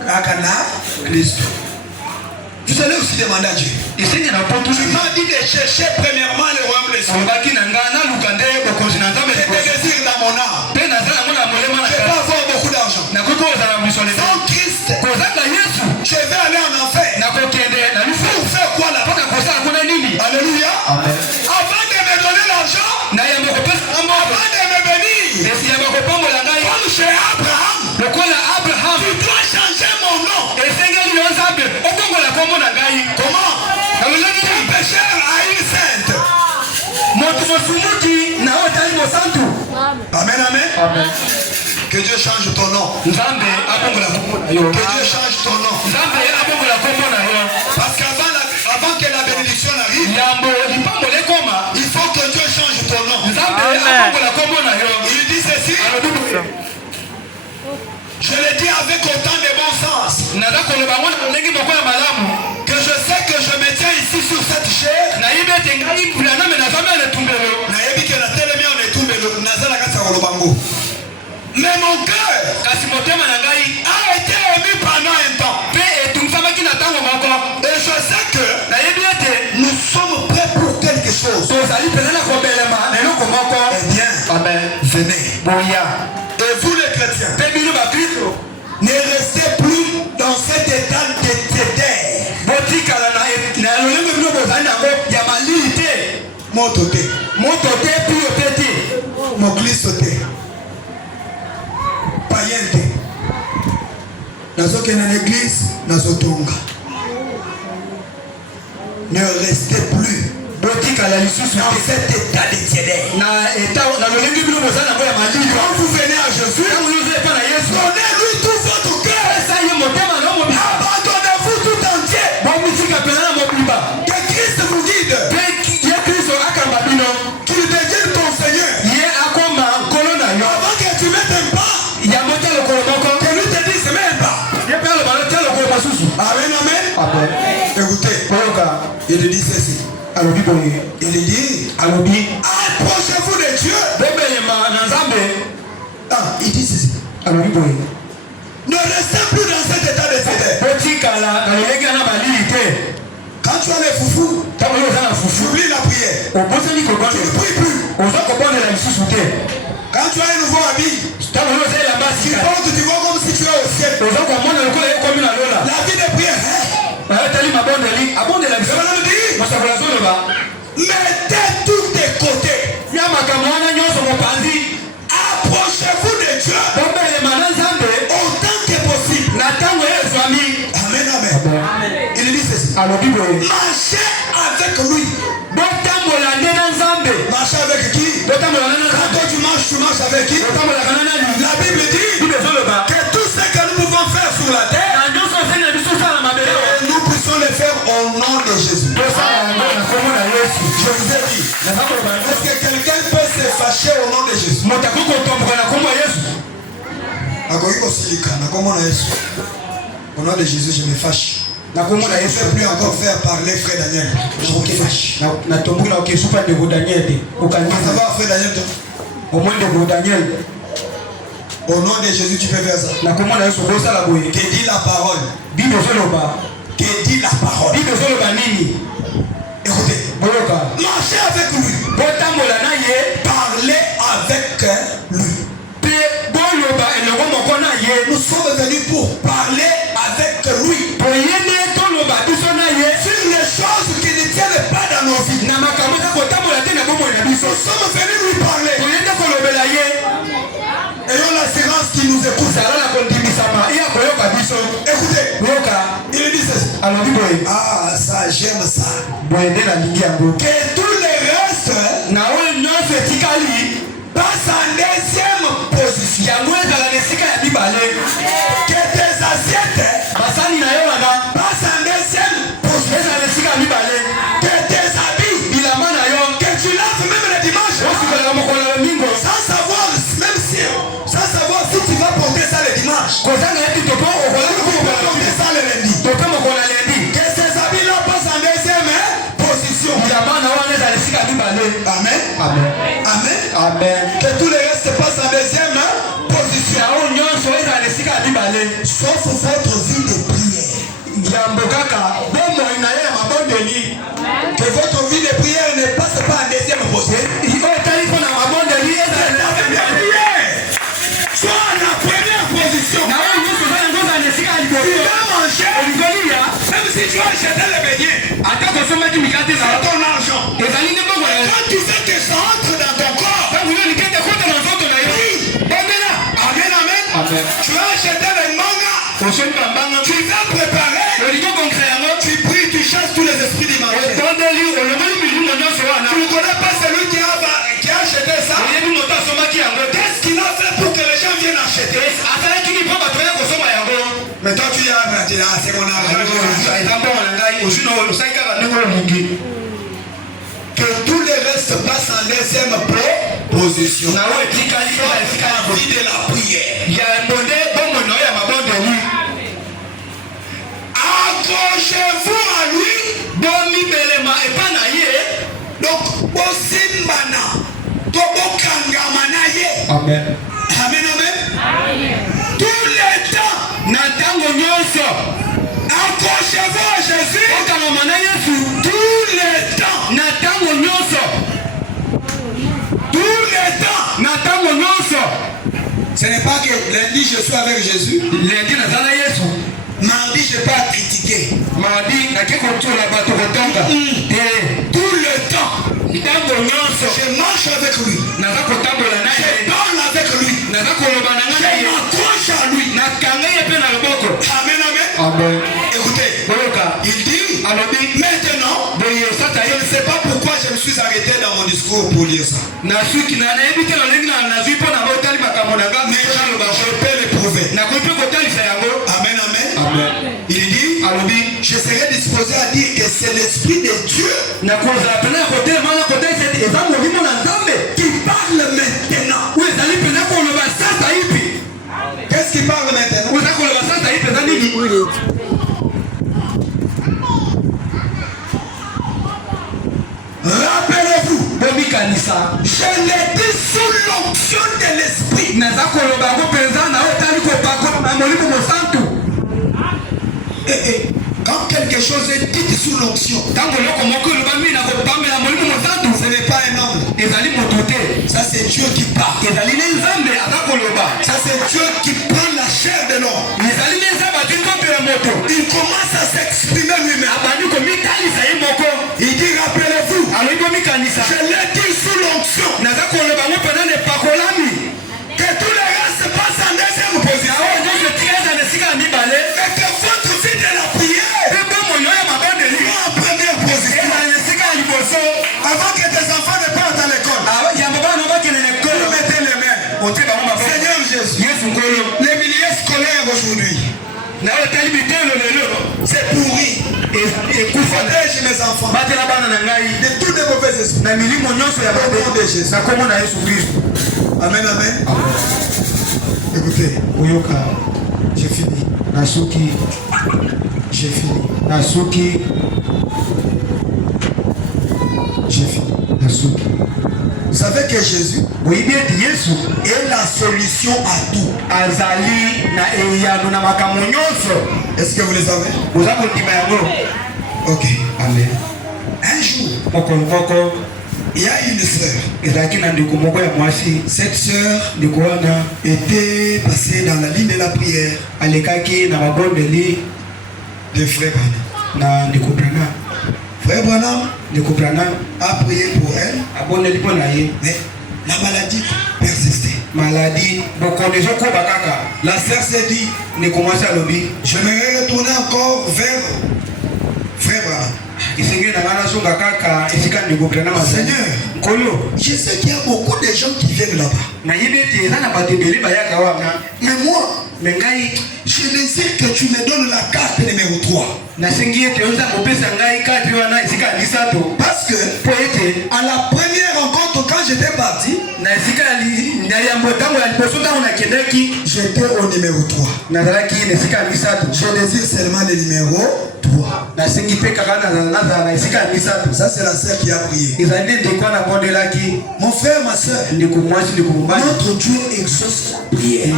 Kakana Christ. Vous allez aussi demander à Dieu. Il m'a dit de chercher premièrement le royaume des cieux. Je désire dans mon âme. Je peux avoir beaucoup d'argent. Sans Christ, je vais aller en enfer. Pour faire quoi là? Alléluia. Avant de me donner l'argent, avant de me bénir, comme chez Abraham, tu dois changer mon nom. Comment? Un pécheur à une sainte. Amen, amen. Que Dieu change ton nom. Que Dieu change ton nom. Parce qu'avant que la bénédiction arrive, il faut que Dieu change ton nom. Il dit ceci. Je le dis avec autant de bon sens. Que je sais que je me tiens ici sur cette chair. Mais mon cœur a été ému pendant un temps. Et je sais que nous sommes prêts pour quelque chose. Eh bien, venez. Et vous les chrétiens, ne restez plus dans cet état de tétère. Mototé. Moklisoté. Païenté. Nazoke dans l'église, nazotonga. Ne restez plus dans cet état de tiédeur. Quand vous venez à Jésus, donnez-lui tout votre cœur. Abandonnez-vous tout entier. Que Christ vous guide. Qu'il devienne ton Seigneur. Avant que tu mettes un pas, que lui te dise mets un pas. Amen, amen. Écoutez, il dit ceci. Il dit, approchez-vous de Dieu. Il dit ceci. Ne restez plus dans cet état de tétère. Quand tu as les foufous, tu oublies la prière. Tu ne pries plus. Quand Quand tu as un nouveau habit, tu portes, tu vois comme si tu es au ciel. La vie de prière. Mettez tous tes côtés. Approchez-vous de Dieu autant que possible. Amen, amen. Il dit ceci. Marchez avec lui. Marchez avec qui? Quand toi tu marches avec qui? La Bible dit que tout ce que nous pouvons faire sur la terre, nous puissions le faire au nom de Jésus. Je vous ai dit, est-ce que quelqu'un peut se fâcher au nom de Jésus? Au nom de Jésus, je me fâche. Je ne peux plus encore faire parler frère Daniel. Je me fâche. Savoir frère Daniel. Au nom de Jésus, tu peux faire ça. Que dit la parole? Que dit la parole? Écoutez, marchez avec lui. Parlez avec lui. Nous sommes venus pour parler avec lui sur les choses qui ne tiennent pas dans nos vies. Nous sommes venus lui parler. Ayons l'assurance qu'il nous écoute. Écoutez, il dit ceci. Ah, ça, j'aime ça. Que tous les restes passe en deuxième position. Que tes assiettes passent en deuxième position. Que tes habits, que tu laves même le dimanche, sans savoir si tu vas porter ça le dimanche. Tu vas porter ça le lundi. Que ces habits-là passent en deuxième position. Amen. Amen. Que tous les restes passent en deuxième position. Sauf votre vie de prière. Que votre vie de prière ne passe pas en deuxième position. Soit en la première position. Tu vas manger. Même si tu as acheté le beignet, c'est ton argent. Quand tu sais que ça entre dans ton corps, amen. Tu as acheté le manga, tu vas préparer, tu pries, tu chasses tous les esprits du marché. Tu ne connais pas celui qui a acheté ça. Qu'est-ce qu'il a fait pour que les gens viennent acheter? Mais toi tu y as maintenant, c'est mon argent. Que tous les restes passent en deuxième position. La vie de la prière. Accrochez-vous à lui. Donc, Bosimbana, Tobokangamanaye. Amen. Amen, amen. Tous les temps. Accrochez-vous à Jésus. Tous les temps. Tous les temps. Ce n'est pas que lundi je suis avec Jésus. Mardi je peux critiquer. Tout le temps. Je marche avec lui. Je parle avec lui. Je m'accroche à lui. Amen. Écoutez, il dit maintenant, je ne sais pas pourquoi je me suis arrêté dans mon discours pour lire ça. Mais je peux le prouver. Amen. Il dit, je serai disposé à dire que c'est l'Esprit de Dieu qui parle maintenant. Qu'est-ce qui parle maintenant? Rappelez-vous, je l'ai dit sous l'onction de l'Esprit. Quand quelque chose est dit sous l'onction, ce n'est pas un homme, Ça c'est Dieu qui parle. Ça c'est Dieu qui prend la chair de l'homme. Il commence à s'exprimer lui-même. Il dit rappelez-vous, je l'ai dit sous l'onction, que tous les restes se passent en deuxième position. Et que votre vie de la prière en première position. Avant que tes enfants ne partent à l'école, vous mettez les mains. Seigneur Jésus, les milieux scolaires aujourd'hui, c'est pourri. Protège mes enfants de tous les mauvais esprits. Au nom de Jésus. Amen, amen. Écoutez, Oyoka, j'ai fini. Nasuki, j'ai fini. Nasuki, j'ai fini. Nasuki. Vous savez que Jésus est la solution à tout. Est-ce que vous les avez? Ok. Amen. Un jour, il y a une sœur. Cette sœur était passée dans la ligne de la prière de Frère Branham. Frère Branham a prié pour elle, mais la maladie persistait. La sœur s'est dit, j'aimerais retourner encore vers Frère Branham. Seigneur, je sais qu'il y a beaucoup de gens qui viennent là-bas. Mais moi, je désire que tu me donnes la carte numéro 3. Parce que à la première rencontre, quand j'étais parti, j'étais au numéro 3. Je désire seulement le numéro 3. Ça c'est la sœur qui a prié. Mon frère, ma soeur, notre Dieu exauce la prière.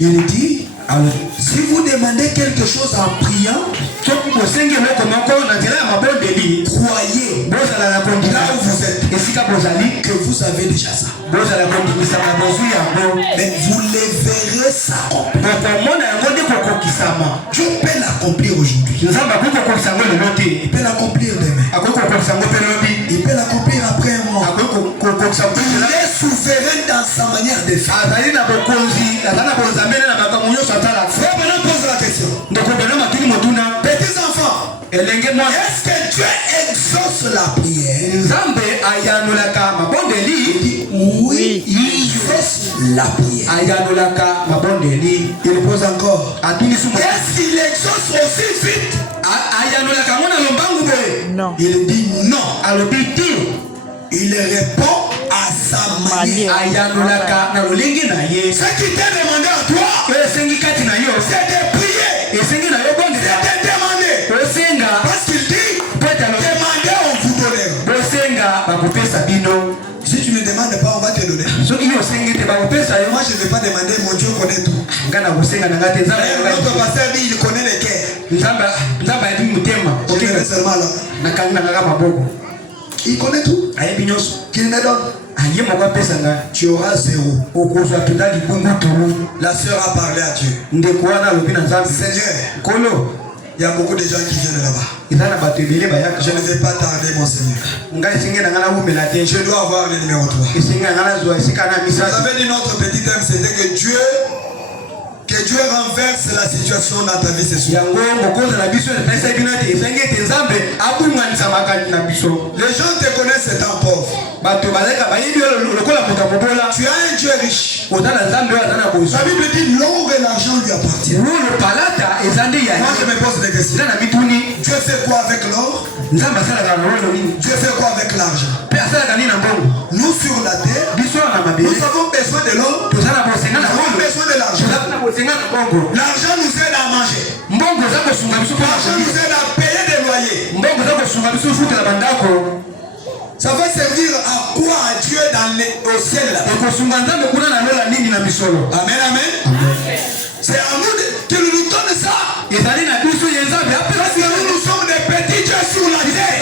Il dit, si vous demandez quelque chose en priant, croyez là où vous êtes que vous avez déjà ça. Mais vous les verrez s'accomplir. Dieu peut l'accomplir aujourd'hui. Il peut l'accomplir demain. Il peut l'accomplir après un mois. Il est souverain dans sa manière de faire. Frère, maintenant pose la question. Petits enfants, est-ce que Dieu exauce la prière? Oui, il exauce la prière. Il pose encore. Est-ce qu'il exauce aussi vite? Non. Il dit non. Il répond à sa manière. Ce qui t'est demandé à toi, c'est de prier. C'est de demander. Parce qu'il dit, demandez, on vous donnera. Si tu ne demandes pas, on va te donner. Moi, je ne vais pas demander, mon Dieu connaît tout. Notre pasteur dit, il connaît les cœurs. Je vais seulement là. Il connaît tout. Qu'il me donne. Tu auras 0. La sœur a parlé à Dieu. Seigneur, il y a beaucoup de gens qui viennent là-bas. Je ne vais pas tarder, mon Seigneur. Je dois avoir le numéro 3. Vous avez dit notre petit thème, c'était que Dieu renverse la situation dans ta vie ce soir. Les gens te connaissent étant pauvre. Tu as un Dieu riche. La Bible dit l'or et l'argent lui appartiennent. Moi je me pose des questions. Dieu fait quoi avec l'or? Dieu fait quoi avec l'argent? Nous sur la terre, nous avons besoin de l'or. Nous avons besoin de l'argent. L'argent nous aide à manger. L'argent nous aide à payer des loyers. Ça va servir à quoi à Dieu au ciel là? Amen, amen. C'est à nous que nous nous donne ça. Parce que nous sommes des petits dieux sur la terre.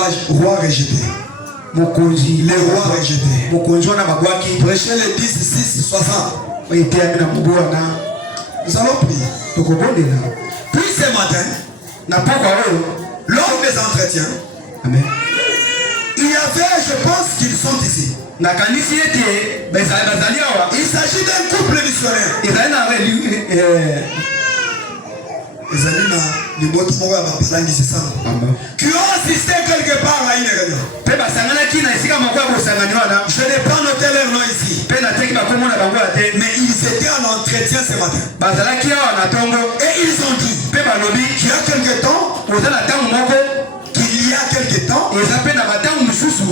roi rejeté. Mokonzi. Les rois rejetés. Mokonzi wana bagwaki. Prêchez les 10, 6, 60. Ete amina mubwana. Nous allons prier. Tokobondela. Puis ce matin, Na pokwa oyo. lors des entretiens, Amen. il y avait, je pense qu'ils sont ici. Na kanisi ete bazali awa. Il s'agit d'un couple missionnaire. Ezali na Ezali na liboti moko ya bapalangi c'est ça. Amen. Qui ont assisté quelque part à une réunion. Pe basanganaki na esika moko ya bosangani wana. Je n'ai pas noté leur nom ici. Pe nateki bakomona bango ya te. Mais ils étaient en entretien ce matin. Bazalaki awa na tongo. Et ils ont dit Pe balobi qu'il y a quelque temps, oza na ntango moko. qu'il y a quelque temps, Eza pe na batango mosusu.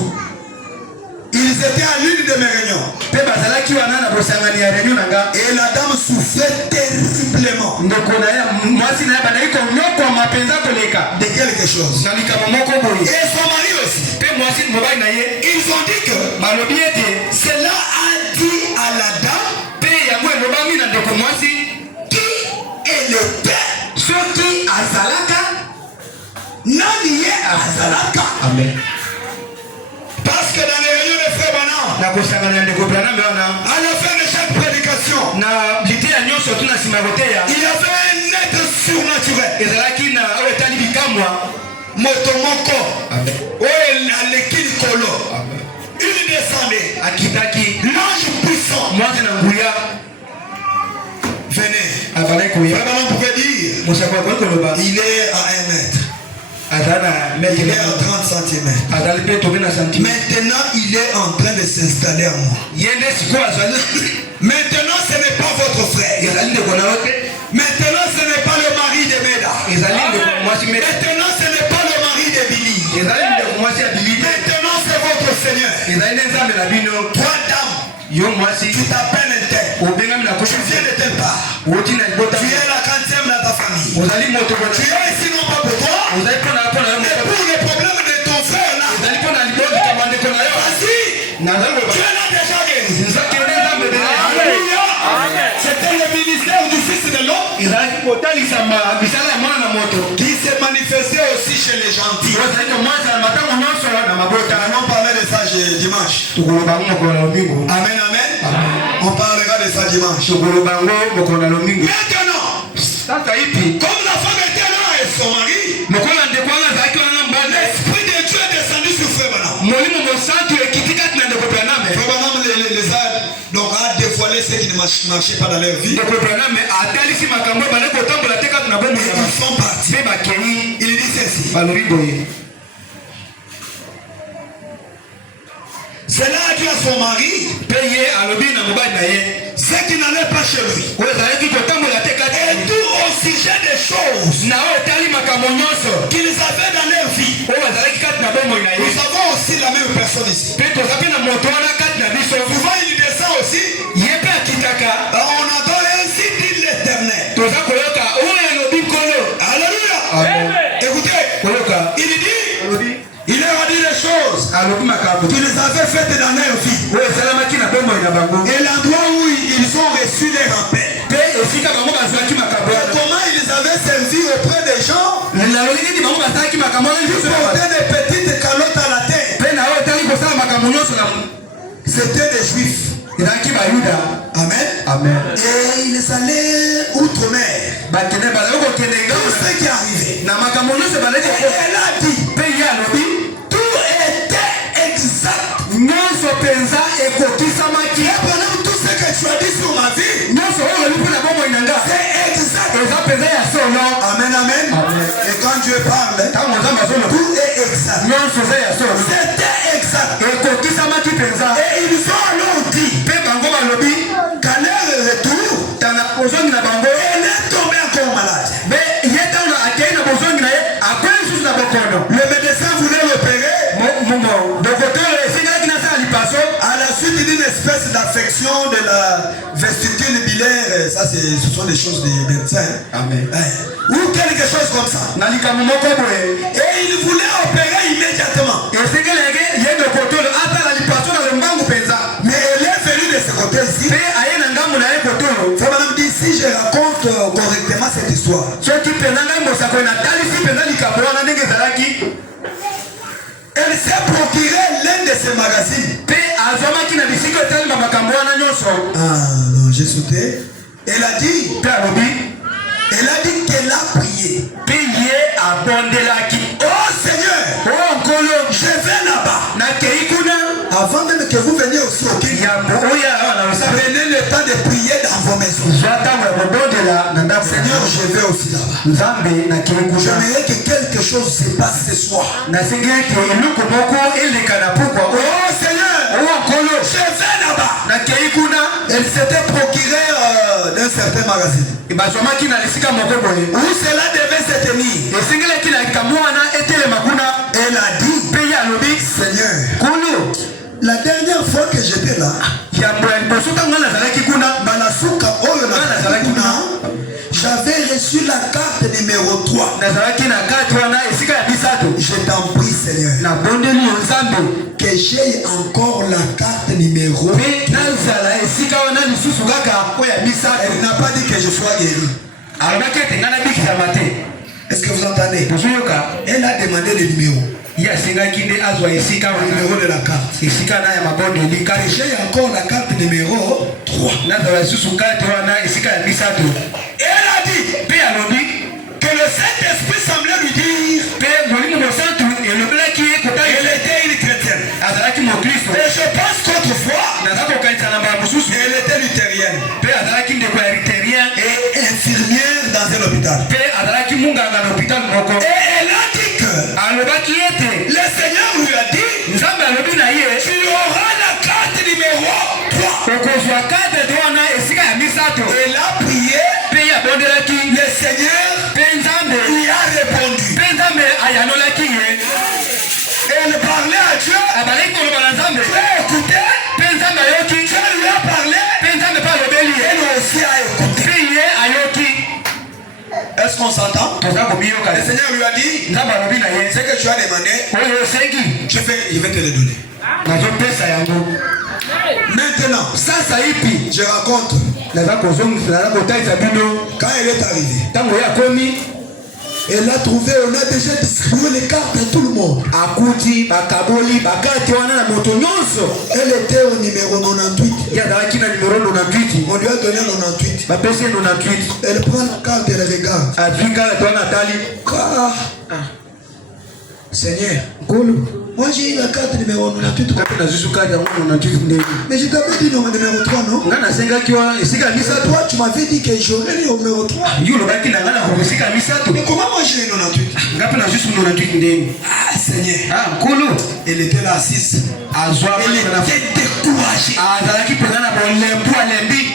ils étaient à l'une de mes réunions. Pe bazalaki wana na bosangani ya réunion nanga. Et la dame souffrait terriblement Ndeko na ye mwasi na ye bandaki konyokoma mpenza koleka. de quelque chose. Na likambo moko boye. Et son mari aussi. Pe mwasi mobali na ye. Ils ont dit que Balobi ete. cela a dit à la dame Pe yango elobami na ndeko mwasi. qui est le père. Soki azalaka. Nani ye azalaka. Amen. Parce que dans les réunions de frères Banam, Na kosangana ya ndeko Branham wana. à la fin de chaque prédication, Na liteya nyonso tu na nsima koteya. il y avait un être surnaturel. Ezalaki na oyo etali bikamwa. Motomoko. Amen. Oyo aleki likolo. Amen. Il descendait. Akitaki. L'ange puissant. Mwasi na nguya. Venez. Azalaki koya. Frère Banam pouvait dire, Mosako akoki koloba. il est à 1 mètre. Azala na Il est mètre. à 30 cm. Azali pe tobe na centimètre. Maintenant, il est en train de s'installer à moi. Yende sikoyo azali. Maintenant, ce n'est pas votre frère. Ezali ndeko na yo te. Maintenant, ce n'est pas le mari de Meda. Ezali ndeko mwasi mete. Maintenant, ce n'est pas le mari de Billy. Ezali ndeko mwasi ya bilite. Maintenant, c'est votre Seigneur. Ezali nde nzambe na bino. Toi, dame, Yo mwasi. tu t'appelles un tel. Obengami na Tu koshi. viens de telle part. Oti na libota. Tu es la 40e dans ta famille. Ozali moto bona. Tu es ici non pas pour toi, Ozali pona pona yo mais moto. pour le problème de ton frère là. Ozali pona libota kama ndeko na yo. Vas-y, Nazali tu koba. es là déjà guéri. Nzaki nde nzambe de. Alléluia. C'était le ministère du Fils de l'homme Ezali kotalisa bisala ya mwana na moto. qui s'est manifesté aussi chez les gentils. Ozali ko mwasi na matango nyonso na mabota. On parlait de ça dimanche. Tukoloba ngo mokolo na lomingo. Amen, amen. On parlera de ça dimanche. Tukoloba ngo mokolo na lomingo. Maintenant, Sasa ipi. comme la femme était là et son mari, Mokolo ndeko wana azalaki wana na mbale. l'Esprit de Dieu est descendu sur Frère Branham. Molimo mosantu ekiti kati na ndeko Branham. Frère Branham les a donc a dévoilé ce qui ne marchait pas dans leur vie. Ndeko Branham atalisi makambo bale kotambola te kati na bomoi na Ils sont partis. pe bakei. Il dit ceci. Balobi boye. Cela a dit à son mari Pe ye alobi na mobali na ye. ce qui n'allait pas chez lui. Oyo ezalaki kotambola te kati. Et tout au sujet des choses Na oyo etali makambo nyonso. qu'ils avaient dans leur vie. Oyo ezalaki kati na bomoi na ye. Nous avons aussi la même personne ici. Pe toza pe na moto wana kati na biso. Souvent il descend aussi. Ye pe akitaka. On entend ainsi dit l'Éternel. Toza koyoka oyo elobi nkolo. Alléluia. Amen. Écoutez, Koyoka. il dit, Alobi. il leur a dit des choses Alobi makambo. qu'ils avaient faites dans leur vie. Oyo esalamaki na bomoi na bango. Et l'endroit où ils ont reçu les rappels. Pe esika bango bazwaki makambo. Et comment ils avaient servi auprès des gens. Nalobi nini bango basalaki makambo wana Ils nyonso. portaient des petites calottes à la tête. Pe na oyo etali kosala makambo nyonso na C'était des juifs. ezalaki bayuda. Amen. Amen. Et ils allaient outre-mer. bakende bazali kokende Tout ngao ce qui arrivait. na makambo nyonso balaki Et elle a dit, pe ye alobi tout était exact. nyonso mpenza ekokisamaki. Et pendant tout ce que tu as dit sur ma vie, nyonso oyo olobi mpo na bomoi na nga c'est exact. eza mpenza ya solo. Amen, amen. Amen. Et quand Dieu parle, ntango nzambe azoloba tout est exact. nyonso eza ya solo C'était exact. ekokisamaki mpenza. Et ils ont alors dit mpe bango balobi qu'à leur retour, tana bozongi na bango elle est tombée encore malade. mpe ye ntango akei na bozongi na ye akwei lisusu na bokono. Le médecin voulait l'opérer dokotoro esengelaki nasala lipaso à la suite d'une espèce d'affection de la vesticule biliaire. Ça, ce sont des choses des médecins. Amen. Ou quelque chose comme ça. na likambo moko boye. Et il voulait opérer immédiatement. esengelaki ye dokotoro asala lipaso na lombangu mpenza. Mais elle est venue de ce côté ici. mpe aye na ngambo na ye kotoro. Frère Madame dit, si je raconte correctement cette histoire, soki mpenza ngai mosako natalisi mpenza likambo wana ndenge ezalaki. s'est procuré l'un de ces magazines. Ah non, j'ai sauté. Elle a dit qu'elle a prié. Oh Seigneur, je vais là-bas. Avant même que vous veniez aussi au Kenya, prenez le temps de prier dans vos maisons. Seigneur, je vais aussi là-bas. J'aimerais que quelque chose se passe ce soir. Oh Seigneur, je vais là-bas. Elle s'était procurée d'un certain magazine. Où cela devait se tenir. Elle a dit, Seigneur, la dernière fois que j'étais là, j'avais reçu la carte numéro 3. Je t'en prie, Seigneur, que j'ai encore la carte numéro 3. Elle n'a pas dit que je sois guéri. Est-ce que vous entendez? Elle a demandé le numéro. Le numéro de la carte. J'ai encore la carte numéro 3. Elle a dit que le Saint-Esprit semblait lui dire qu'elle était une chrétienne. Et je pense qu'autrefois, elle était luthérienne et infirmière dans un hôpital. Et elle a dit que le Seigneur lui a dit, tu auras la carte numéro 3. Elle a prié, le Seigneur lui a répondu. Elle parlait à Dieu, tu as écouté, tu lui as parlé, elle aussi a écouté. Est-ce qu'on s'entend? Le Seigneur lui a dit, ce que tu as demandé, je vais te le donner. Maintenant, je raconte. Quand elle est arrivée, elle a trouvé, on a déjà distribué les cartes à tout le monde. Elle était au numéro 98. On lui a donné 98. Elle prend la carte et elle regarde. Seigneur, moi j'ai eu la carte numéro 98. Mais je t'avais dit numéro 3, non? Toi, tu m'avais dit que j'aurais le numéro 3. Mais comment moi j'ai eu 98? Ah Seigneur, elle était là assise. Elle était découragée.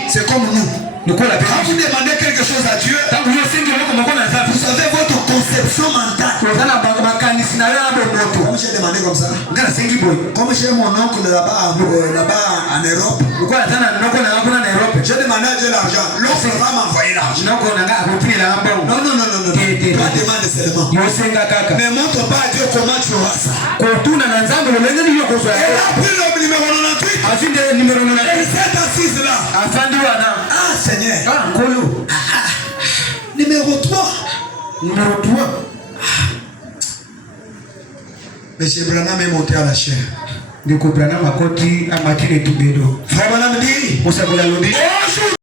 C'est comme nous. Quand vous demandez quelque chose à Dieu, vous avez votre conception mentale. Comme j'ai demandé comme ça. Comme j'ai mon oncle là-bas en Europe. J'ai demandé à Dieu l'argent. L'oncle va m'envoyer l'argent. Non. Toi demande seulement. Mais montre pas à Dieu comment tu auras ça. Elle a pris le numéro 98. Elle s'est assise là. Ah Seigneur. Numéro 3. Monsieur Branham est monté à la chair. Frère Branham dit,